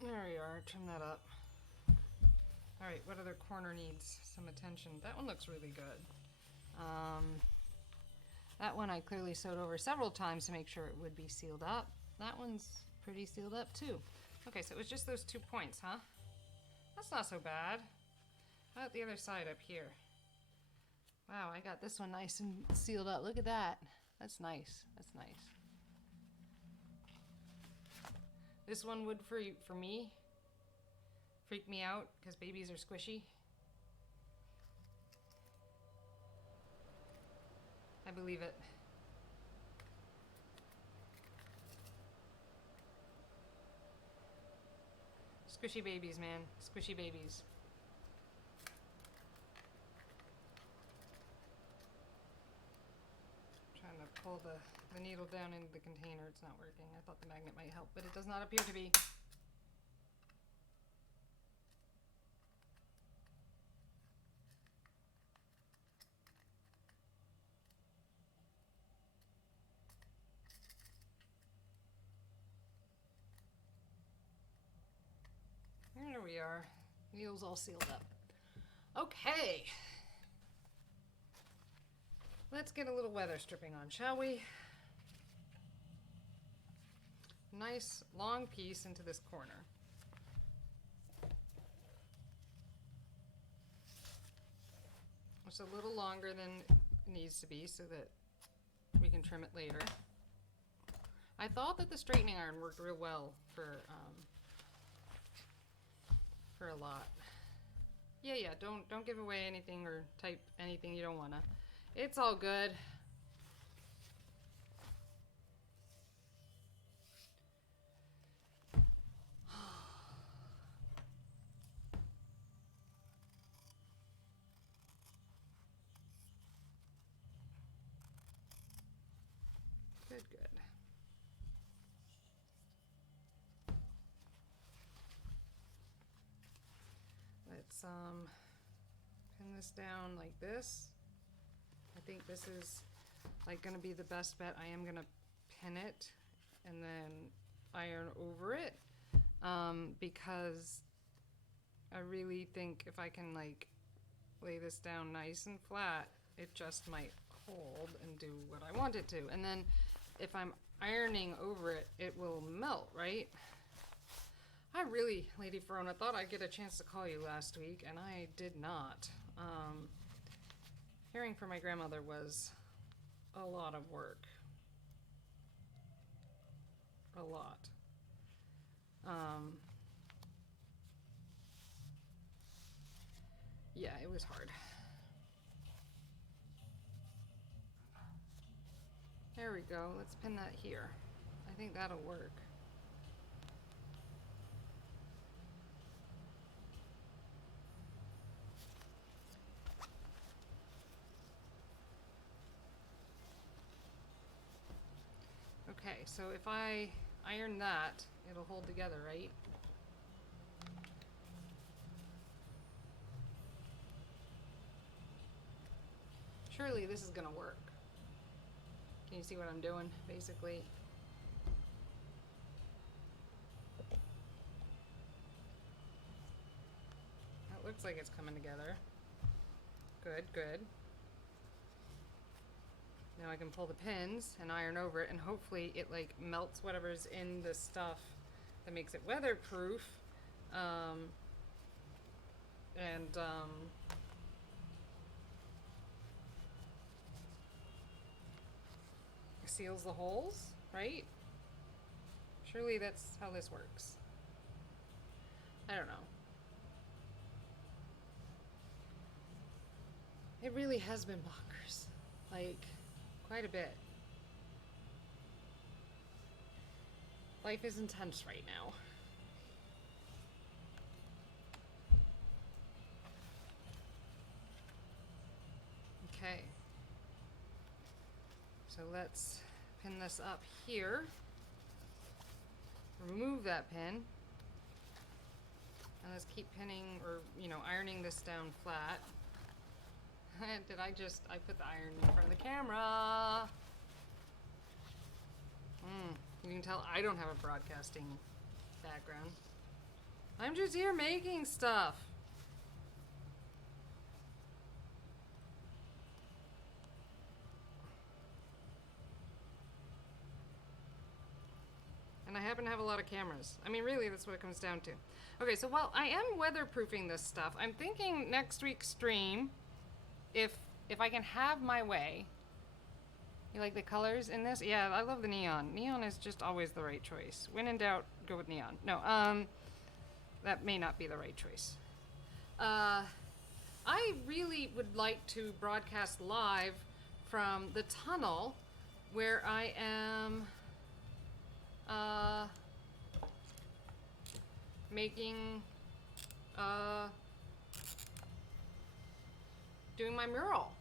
There we are, trim that up. Alright, what other corner needs some attention? That one looks really good. That one I clearly sewed over several times to make sure it would be sealed up. That one's pretty sealed up too. Okay, so it was just those 2 points, huh? That's not so bad. How about the other side up here? Wow, I got this one nice and sealed up. Look at that. That's nice. That's nice. This one would for me freak me out because babies are squishy. I believe it. Squishy babies, man. Squishy babies. Trying to pull the needle down into the container. It's not working. I thought the magnet might help, but it does not appear to be. There we are. Needle's all sealed up. Okay. Let's get a little weather stripping on, shall we? Nice long piece into this corner. It's a little longer than it needs to be so that we can trim it later. I thought that the straightening iron worked real well for a lot. Yeah, don't give away anything or type anything you don't wanna. It's all good. Good. Let's pin this down like this. I think this is like gonna be the best bet. I am gonna pin it and then iron over it because I really think if I can like lay this down nice and flat, it just might hold and do what I want it to. And then if I'm ironing over it, it will melt, right? I really, Lady Verona, thought I'd get a chance to call you last week, and I did not. Caring for my grandmother was a lot of work. A lot. Yeah, it was hard. There we go. Let's pin that here. I think that'll work. Okay, so if I iron that, it'll hold together, right? Surely this is gonna work. Can you see what I'm doing, basically? That looks like it's coming together. Good. Now I can pull the pins and iron over it, and hopefully it like melts whatever's in the stuff that makes it weatherproof. And seals the holes, right? Surely that's how this works. I don't know. It really has been bonkers. Like, quite a bit. Life is intense right now. Okay. So let's pin this up here. Remove that pin. And let's keep pinning or, ironing this down flat. I put the iron in front of the camera. You can tell I don't have a broadcasting background. I'm just here making stuff. And I happen to have a lot of cameras. I mean, really, that's what it comes down to. Okay, so while I am weatherproofing this stuff, I'm thinking next week's stream, if I can have my way. You like the colors in this? Yeah, I love the neon. Neon is just always the right choice. When in doubt, go with neon. No, that may not be the right choice. I really would like to broadcast live from the tunnel where I am making, doing my mural.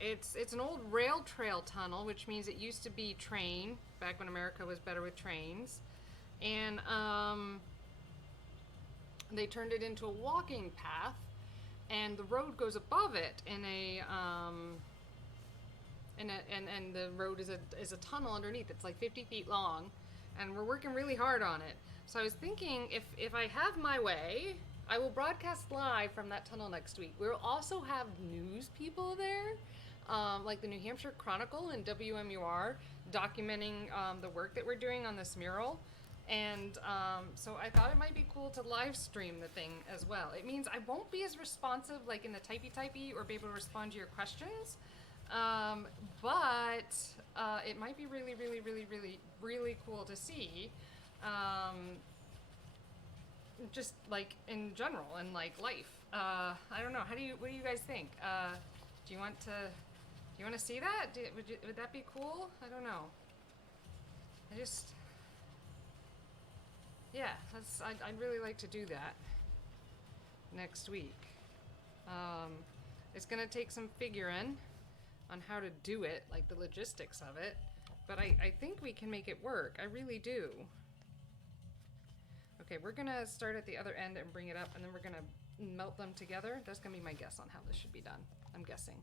It's an old rail trail tunnel, which means it used to be train, back when America was better with trains. And they turned it into a walking path, and the road goes above it in and the road is a tunnel underneath. It's like 50 feet long, and we're working really hard on it. So I was thinking, if I have my way, I will broadcast live from that tunnel next week. We'll also have news people there, like the New Hampshire Chronicle and WMUR, documenting the work that we're doing on this mural. And so I thought it might be cool to live stream the thing as well. It means I won't be as responsive, like in the typey, or be able to respond to your questions. But it might be really, really, really, really, really cool to see. Just like in general and like life. I don't know. What do you guys think? Do you want to see that? Would that be cool? I don't know. Yeah, I'd really like to do that next week. It's gonna take some figuring on how to do it, like the logistics of it, but I think we can make it work. I really do. Okay, we're gonna start at the other end and bring it up, and then we're gonna melt them together. That's gonna be my guess on how this should be done. I'm guessing.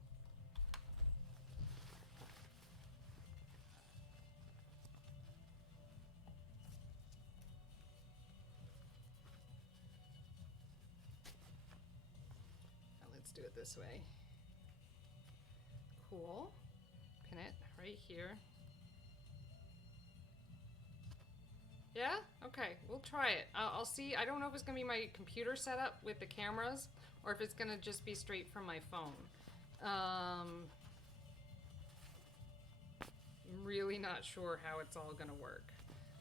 Now let's do it this way. Cool. Pin it right here. Yeah? Okay, we'll try it. I'll see. I don't know if it's going to be my computer setup with the cameras or if it's going to just be straight from my phone. I'm really not sure how it's all going to work.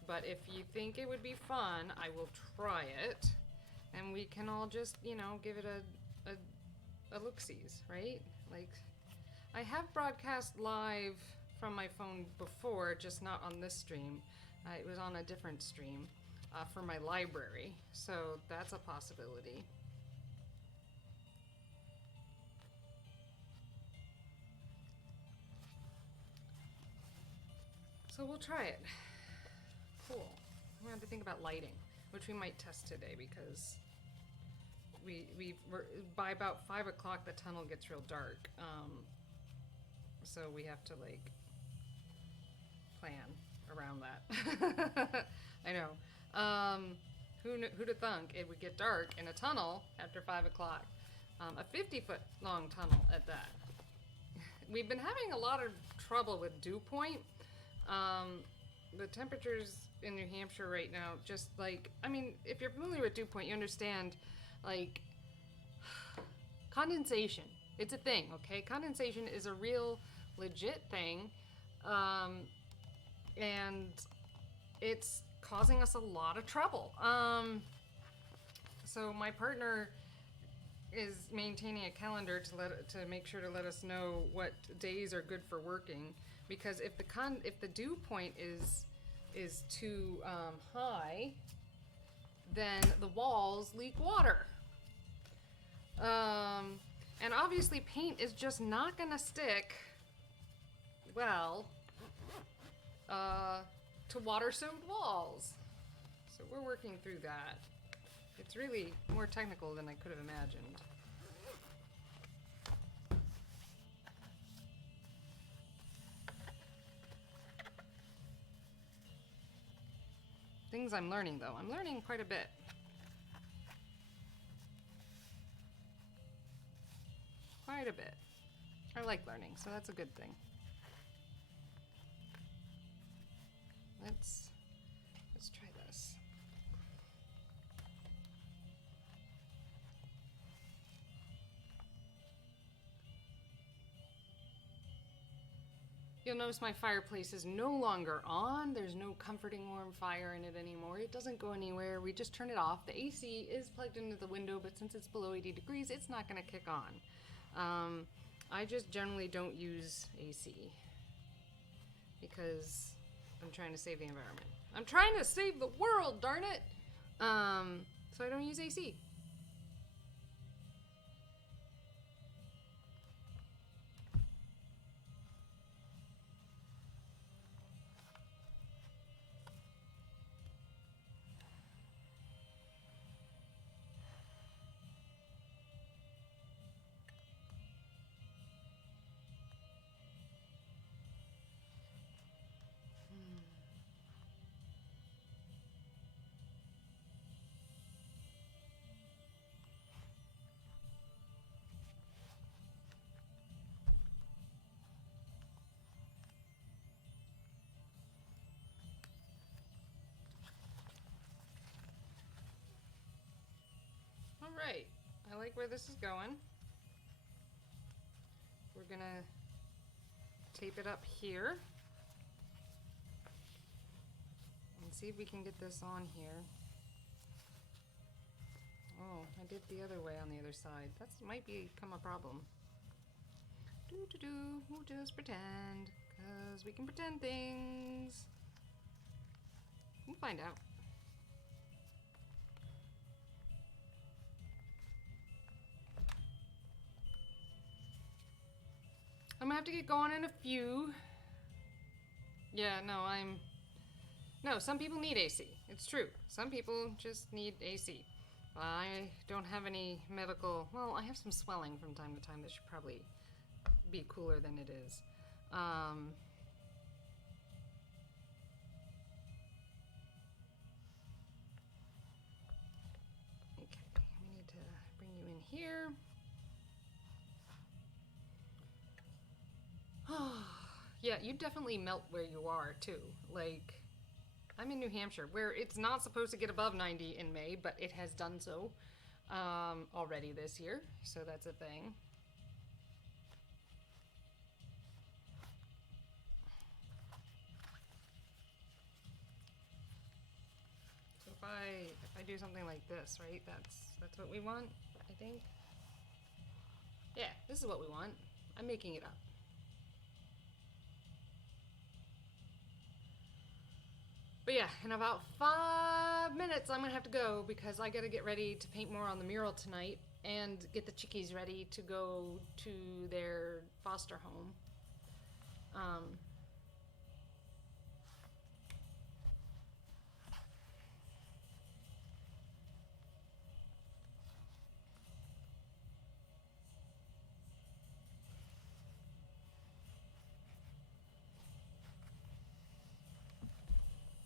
But if you think it would be fun, I will try it. And we can all just, give it a look-sees, right? Like, I have broadcast live from my phone before, just not on this stream. It was on a different stream for my library, so that's a possibility. So we'll try it. Cool. We have to think about lighting, which we might test today because we're by about 5 o'clock the tunnel gets real dark. So we have to plan around that. I know. Who'd have thunk it would get dark in a tunnel after 5 o'clock? A 50-foot long tunnel at that. We've been having a lot of trouble with dew point. the temperatures in New Hampshire right now, just like, I mean, if you're familiar with dew point, you understand, like, condensation. It's a thing, okay? Condensation is a real, legit thing, and it's causing us a lot of trouble. So my partner is maintaining a calendar to make sure to let us know what days are good for working, because if the dew point is too high, then the walls leak water. And obviously paint is just not gonna stick well to water-soaked walls. So we're working through that. It's really more technical than I could have imagined. Things I'm learning, though. I'm learning quite a bit. Quite a bit. I like learning, so that's a good thing. Let's try this. You'll notice my fireplace is no longer on. There's no comforting warm fire in it anymore. It doesn't go anywhere. We just turn it off. The AC is plugged into the window, but since it's below 80 degrees, it's not going to kick on. I just generally don't use AC because I'm trying to save the environment. I'm trying to save the world, darn it! So I don't use AC. Alright, I like where this is going. We're gonna tape it up here and see if we can get this on here. Oh, I did the other way on the other side. That might become a problem. We'll just pretend, because we can pretend things. We'll find out. I'm gonna have to get going in a few. Yeah, no, some people need AC. It's true. Some people just need AC. I don't have any medical, well, I have some swelling from time to time that should probably be cooler than it is. Okay, we need to bring you in here. Yeah, you definitely melt where you are too. Like, I'm in New Hampshire, where it's not supposed to get above 90 in May, but it has done so already this year, so that's a thing. So if I do something like this, right? That's what we want, I think. Yeah, this is what we want. I'm making it up. But yeah, in about 5 minutes I'm gonna have to go because I gotta get ready to paint more on the mural tonight and get the chickies ready to go to their foster home.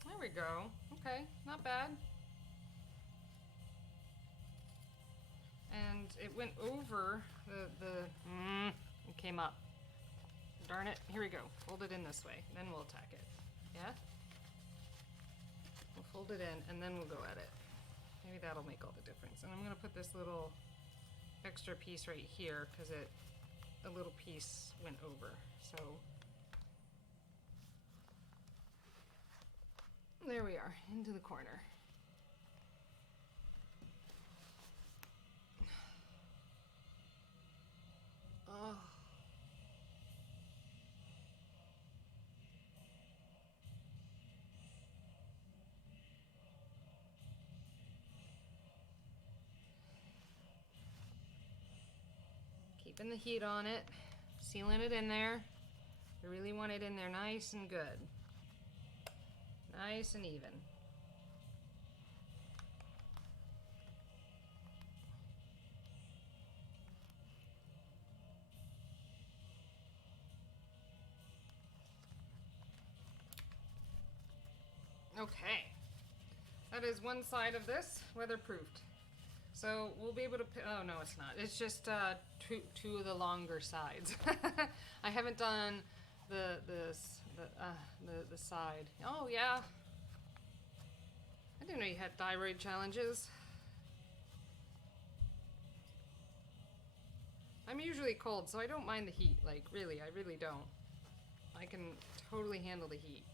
There we go. Okay, not bad. And it went over it came up. Darn it. Here we go. Fold it in this way. Then we'll attack it. Yeah? We'll fold it in and then we'll go at it. Maybe that'll make all the difference. And I'm gonna put this little extra piece right here because a little piece went over. So there we are, into the corner. Oh. Keeping the heat on it, sealing it in there. I really want it in there nice and good. Nice and even. Okay, that is one side of this weatherproofed. So we'll be able to, oh no it's not, it's just two of the longer sides. I haven't done the side. Oh yeah, I didn't know you had thyroid challenges. I'm usually cold, so I don't mind the heat, like really, I really don't. I can totally handle the heat.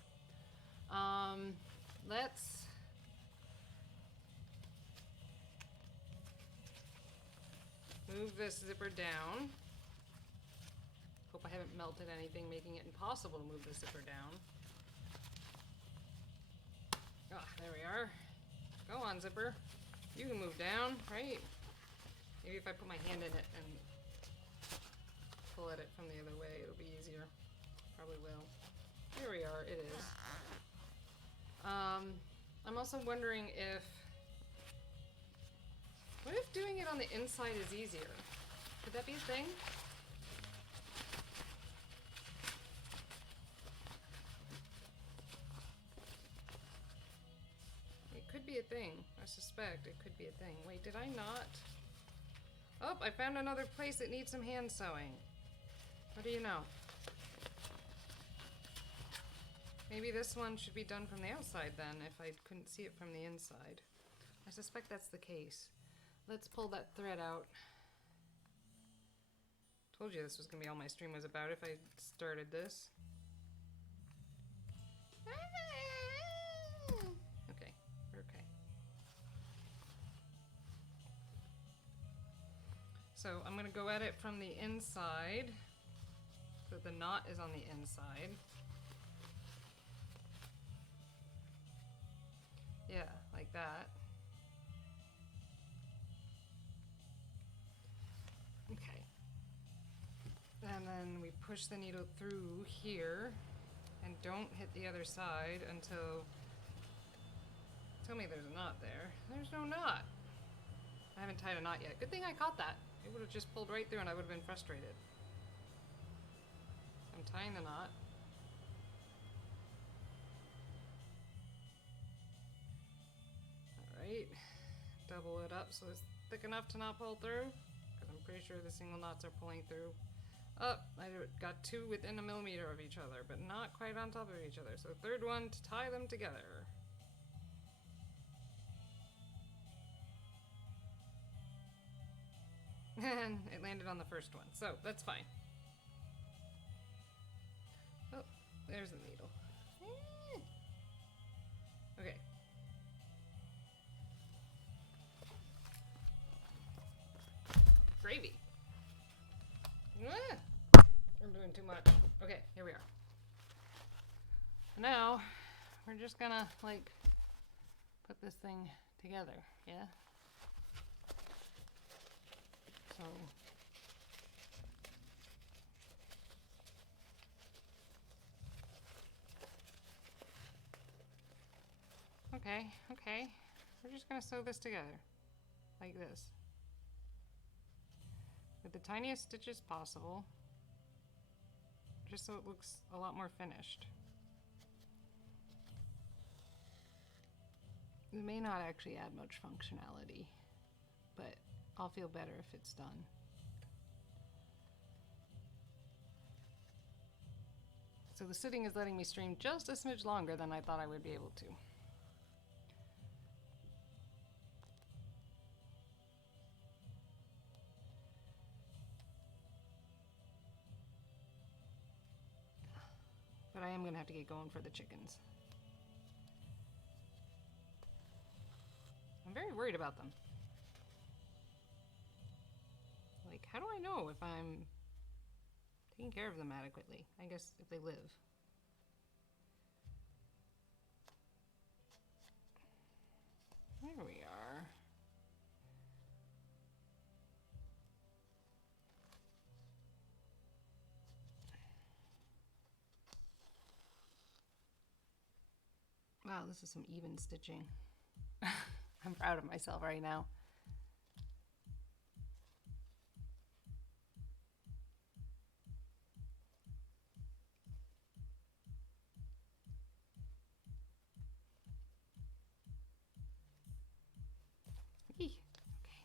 Let's move this zipper down. Hope I haven't melted anything, making it impossible to move the zipper down. Ah, there we are. Go on, zipper. You can move down, right? Maybe if I put my hand in it and pull at it from the other way, it'll be easier. Probably will. Here we are, it is. I'm also wondering what if doing it on the inside is easier? Could that be a thing? It could be a thing. I suspect it could be a thing. Wait, did I not? Oh, I found another place that needs some hand sewing. What do you know? Maybe this one should be done from the outside then, if I couldn't see it from the inside. I suspect that's the case. Let's pull that thread out. Told you this was gonna be all my stream was about if I started this. Okay, we're okay. So I'm gonna go at it from the inside, so the knot is on the inside. Yeah, like that. Okay. And then we push the needle through here and don't hit the other side until, tell me there's a knot there. There's no knot. I haven't tied a knot yet. Good thing I caught that. It would have just pulled right through and I would have been frustrated. I'm tying the knot. Alright. Double it up so it's thick enough to not pull through, because I'm pretty sure the single knots are pulling through. Oh, I got two within a millimeter of each other, but not quite on top of each other. So third one to tie them together. And it landed on the first one, so that's fine. Oh, there's the needle. Okay. Gravy. I'm doing too much. Okay, here we are. Now, we're just gonna, like, put this thing together, yeah? So, okay. We're just gonna sew this together, like this. With the tiniest stitches possible, just so it looks a lot more finished. It may not actually add much functionality, but I'll feel better if it's done. So the sitting is letting me stream just a smidge longer than I thought I would be able to. But I am going to have to get going for the chickens. I'm very worried about them. Like, how do I know if I'm taking care of them adequately? I guess if they live. There we are. Wow, this is some even stitching. I'm proud of myself right now. Eee. Okay.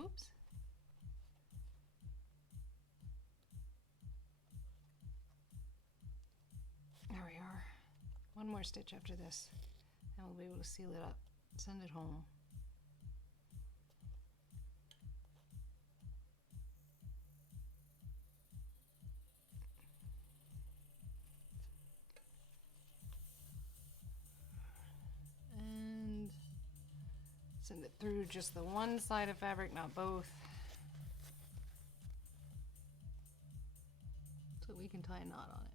Oops. There we are. One more stitch after this, and we'll be able to seal it up, send it home. And send it through just the one side of fabric, not both, so we can tie a knot on it.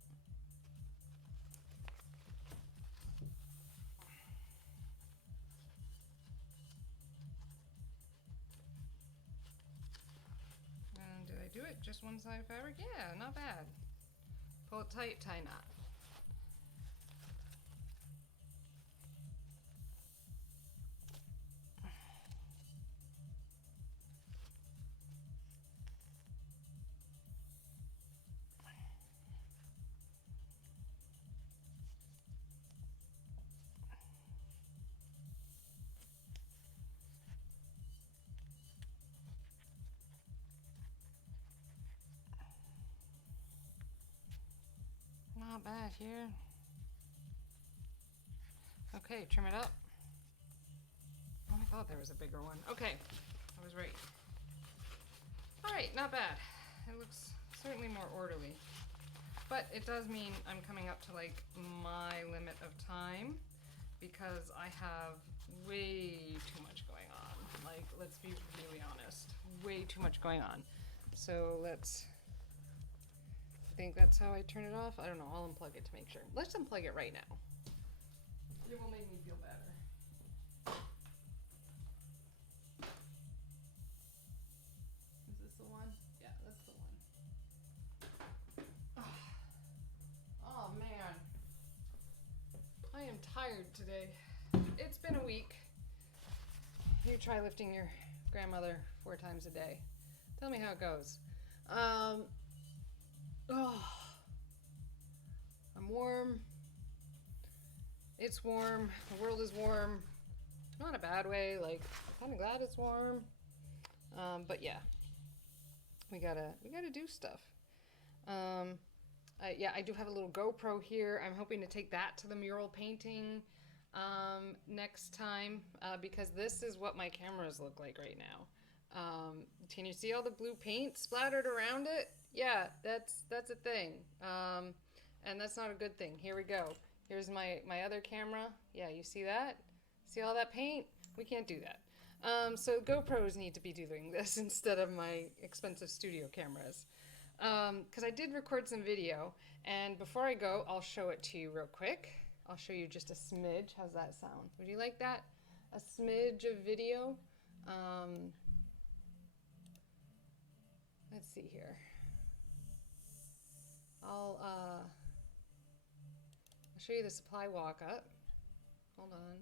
And did I do it? Just one side of fabric? Yeah, not bad. Pull it tight, tie knot. Not bad here. Okay, trim it up. Oh, I thought there was a bigger one. Okay, I was right. All right, not bad. It looks certainly more orderly. But it does mean I'm coming up to like my limit of time because I have way too much going on. Like, let's be really honest. Way too much going on. So let's, I think that's how I turn it off. I don't know, I'll unplug it to make sure. Let's unplug it right now. It will make me feel better. Is this the one? Yeah, that's the one. Oh man. I am tired today. It's been a week. You try lifting your grandmother 4 times a day. Tell me how it goes. I'm warm. It's warm. The world is warm. Not in a bad way. Like, I'm kind of glad it's warm. But yeah, we gotta do stuff. Yeah, I do have a little GoPro here. I'm hoping to take that to the mural painting next time because this is what my cameras look like right now. Can you see all the blue paint splattered around it? Yeah, that's a thing. And that's not a good thing. Here we go. Here's my other camera. Yeah, you see that? See all that paint? We can't do that. So GoPros need to be doing this instead of my expensive studio cameras. Because I did record some video, and before I go, I'll show it to you real quick. I'll show you just a smidge. How's that sound? Would you like that? A smidge of video? Let's see here. I'll show you the supply walk up. Hold on.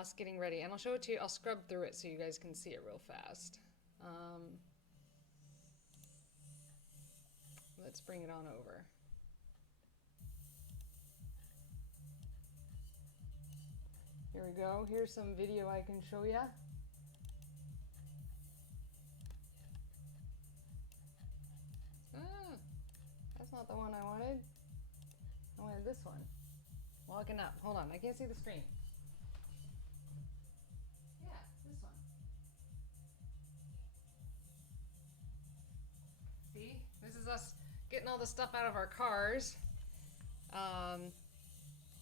Us getting ready, and I'll show it to you. I'll scrub through it so you guys can see it real fast. Let's bring it on over. Here we go. Here's some video I can show ya. That's not the one I wanted. I wanted this one. Walking up. Hold on, I can't see the screen. Yeah, this one. all the stuff out of our cars. Um,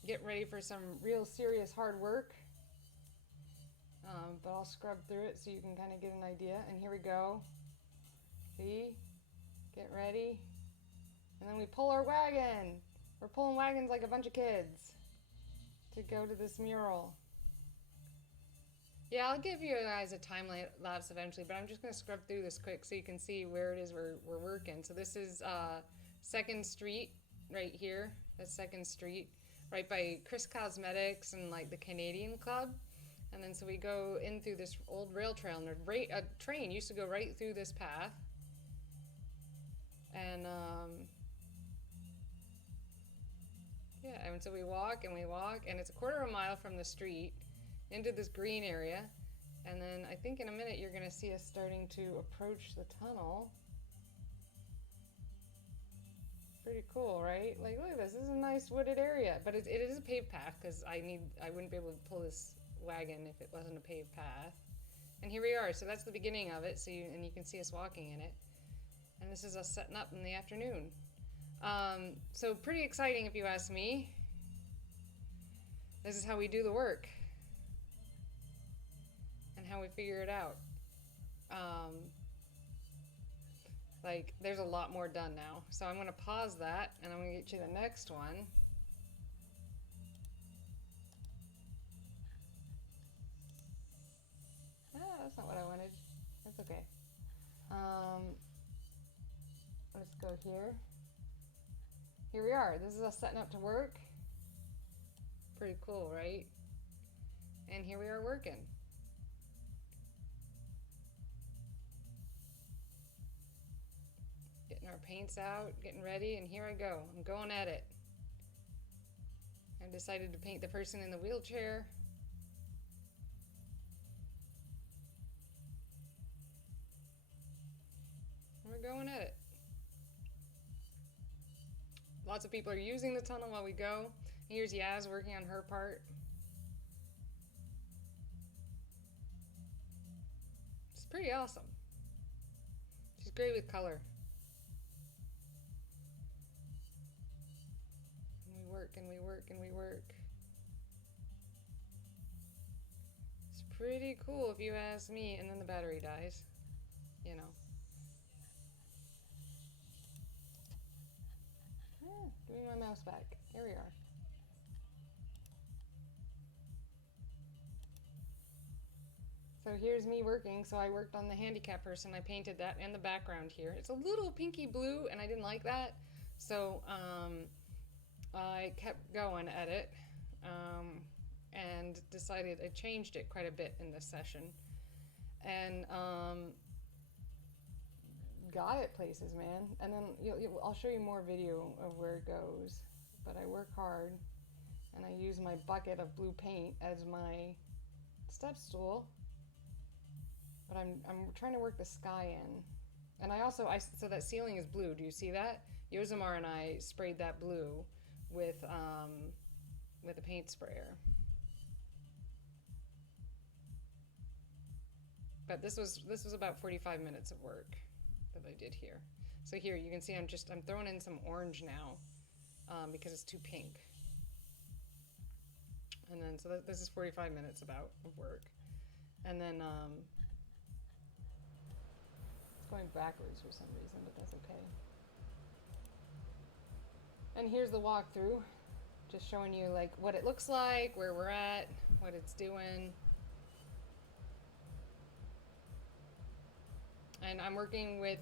get ready for some real serious hard work. But I'll scrub through it so you can kind of get an idea. And here we go. See? Get ready. And then we pull our wagon. We're pulling wagons like a bunch of kids to go to this mural. Yeah, I'll give you guys a time lapse eventually, but I'm just going to scrub through this quick so you can see where it is we're working. So this is 2nd Street right here. That's 2nd Street, right by Chris Cosmetics and like the Canadian Club. And then so we go in through this old rail trail, and a train used to go right through this path. And yeah, and so we walk and we walk, and it's a quarter of a mile from the street into this green area. And then I think in a minute you're going to see us starting to approach the tunnel. Pretty cool, right? Like, look at this. This is a nice wooded area, but it is a paved path because I wouldn't be able to pull this wagon if it wasn't a paved path. And here we are. So that's the beginning of it. So you can see us walking in it. And this is us setting up in the afternoon. So pretty exciting if you ask me. This is how we do the work and how we figure it out. Like, there's a lot more done now. So I'm going to pause that, and I'm going to get you the next one. That's not what I wanted. That's okay. Let's go here. Here we are. This is us setting up to work. Pretty cool, right? And here we are working. Getting our paints out, getting ready, and here I go. I'm going at it. I decided to paint the person in the wheelchair. We're going at it. Lots of people are using the tunnel while we go. Here's Yaz working on her part. It's pretty awesome. She's great with color. And we work and we work and we work. It's pretty cool if you ask me, and then the battery dies. You know. Give me my mouse back. Here we are. So here's me working. So I worked on the handicap person. I painted that and the background here. It's a little pinky blue, and I didn't like that. So I kept going at it and decided I changed it quite a bit in this session. And got it places, man. And then I'll show you more video of where it goes. But I work hard, and I use my bucket of blue paint as my step stool. But I'm trying to work the sky in. And so that ceiling is blue. Do you see that? Yosimar and I sprayed that blue with a paint sprayer. But this was about 45 minutes of work that I did here. So here you can see I'm throwing in some orange now because it's too pink. And then so this is 45 minutes about of work. And then it's going backwards for some reason, but that's okay. And here's the walkthrough, just showing you like what it looks like, where we're at, what it's doing. And I'm working with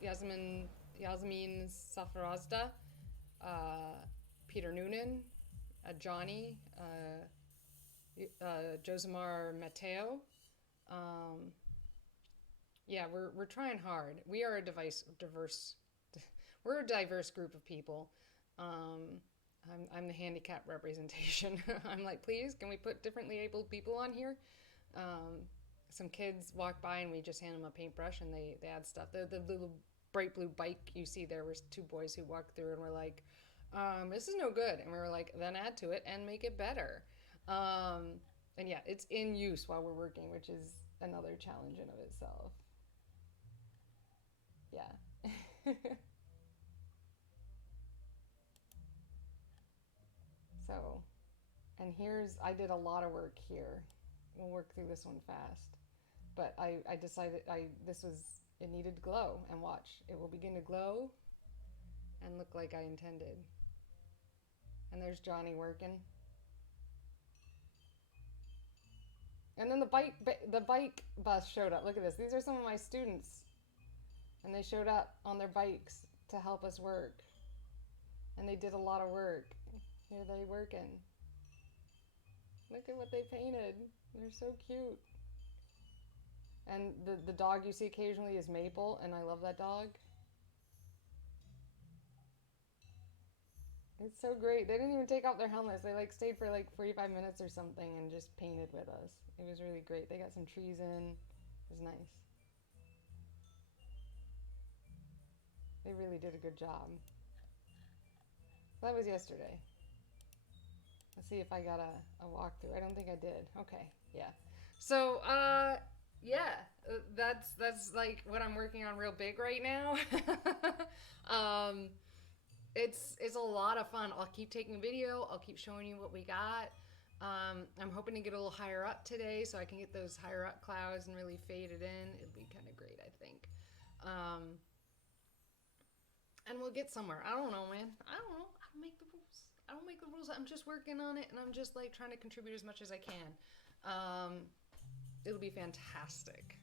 Yasmin Safarazda, Peter Noonan, Johnny, Josimar Mateo. Yeah, we're trying hard. We are a diverse group of people. I'm the handicap representation. I'm like, please, can we put differently abled people on here? Some kids walk by and we just hand them a paintbrush and they add stuff. The little bright blue bike you see there was two boys who walked through and were like, this is no good. And we were like, then add to it and make it better. And yeah, it's in use while we're working, which is another challenge in of itself. Yeah. And I did a lot of work here. We'll work through this one fast. But I decided it needed glow. And watch, it will begin to glow and look like I intended. And there's Johnny working. And then the bike bus showed up. Look at this. These are some of my students. And they showed up on their bikes to help us work. And they did a lot of work. Here they working. Look at what they painted. They're so cute. And the dog you see occasionally is Maple, and I love that dog. It's so great. They didn't even take off their helmets. They like stayed for like 45 minutes or something and just painted with us. It was really great. They got some trees in. It was nice. They really did a good job. That was yesterday. Let's see if I got a walkthrough. I don't think I did. Okay, yeah. So, yeah, that's like what I'm working on real big right now. It's a lot of fun. I'll keep taking video. I'll keep showing you what we got. I'm hoping to get a little higher up today so I can get those higher up clouds and really fade it in. It'd be kind of great, I think. And we'll get somewhere. I don't know, man. I don't know. I don't make the rules. I don't make the rules. I'm just working on it, and I'm just like trying to contribute as much as I can. It'll be fantastic.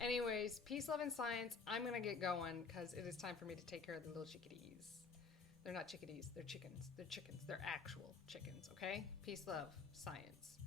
Anyways, peace, love, and science. I'm gonna get going because it is time for me to take care of the little chickadees. They're not chickadees. They're chickens. They're chickens. They're actual chickens. Okay. Peace, love, science.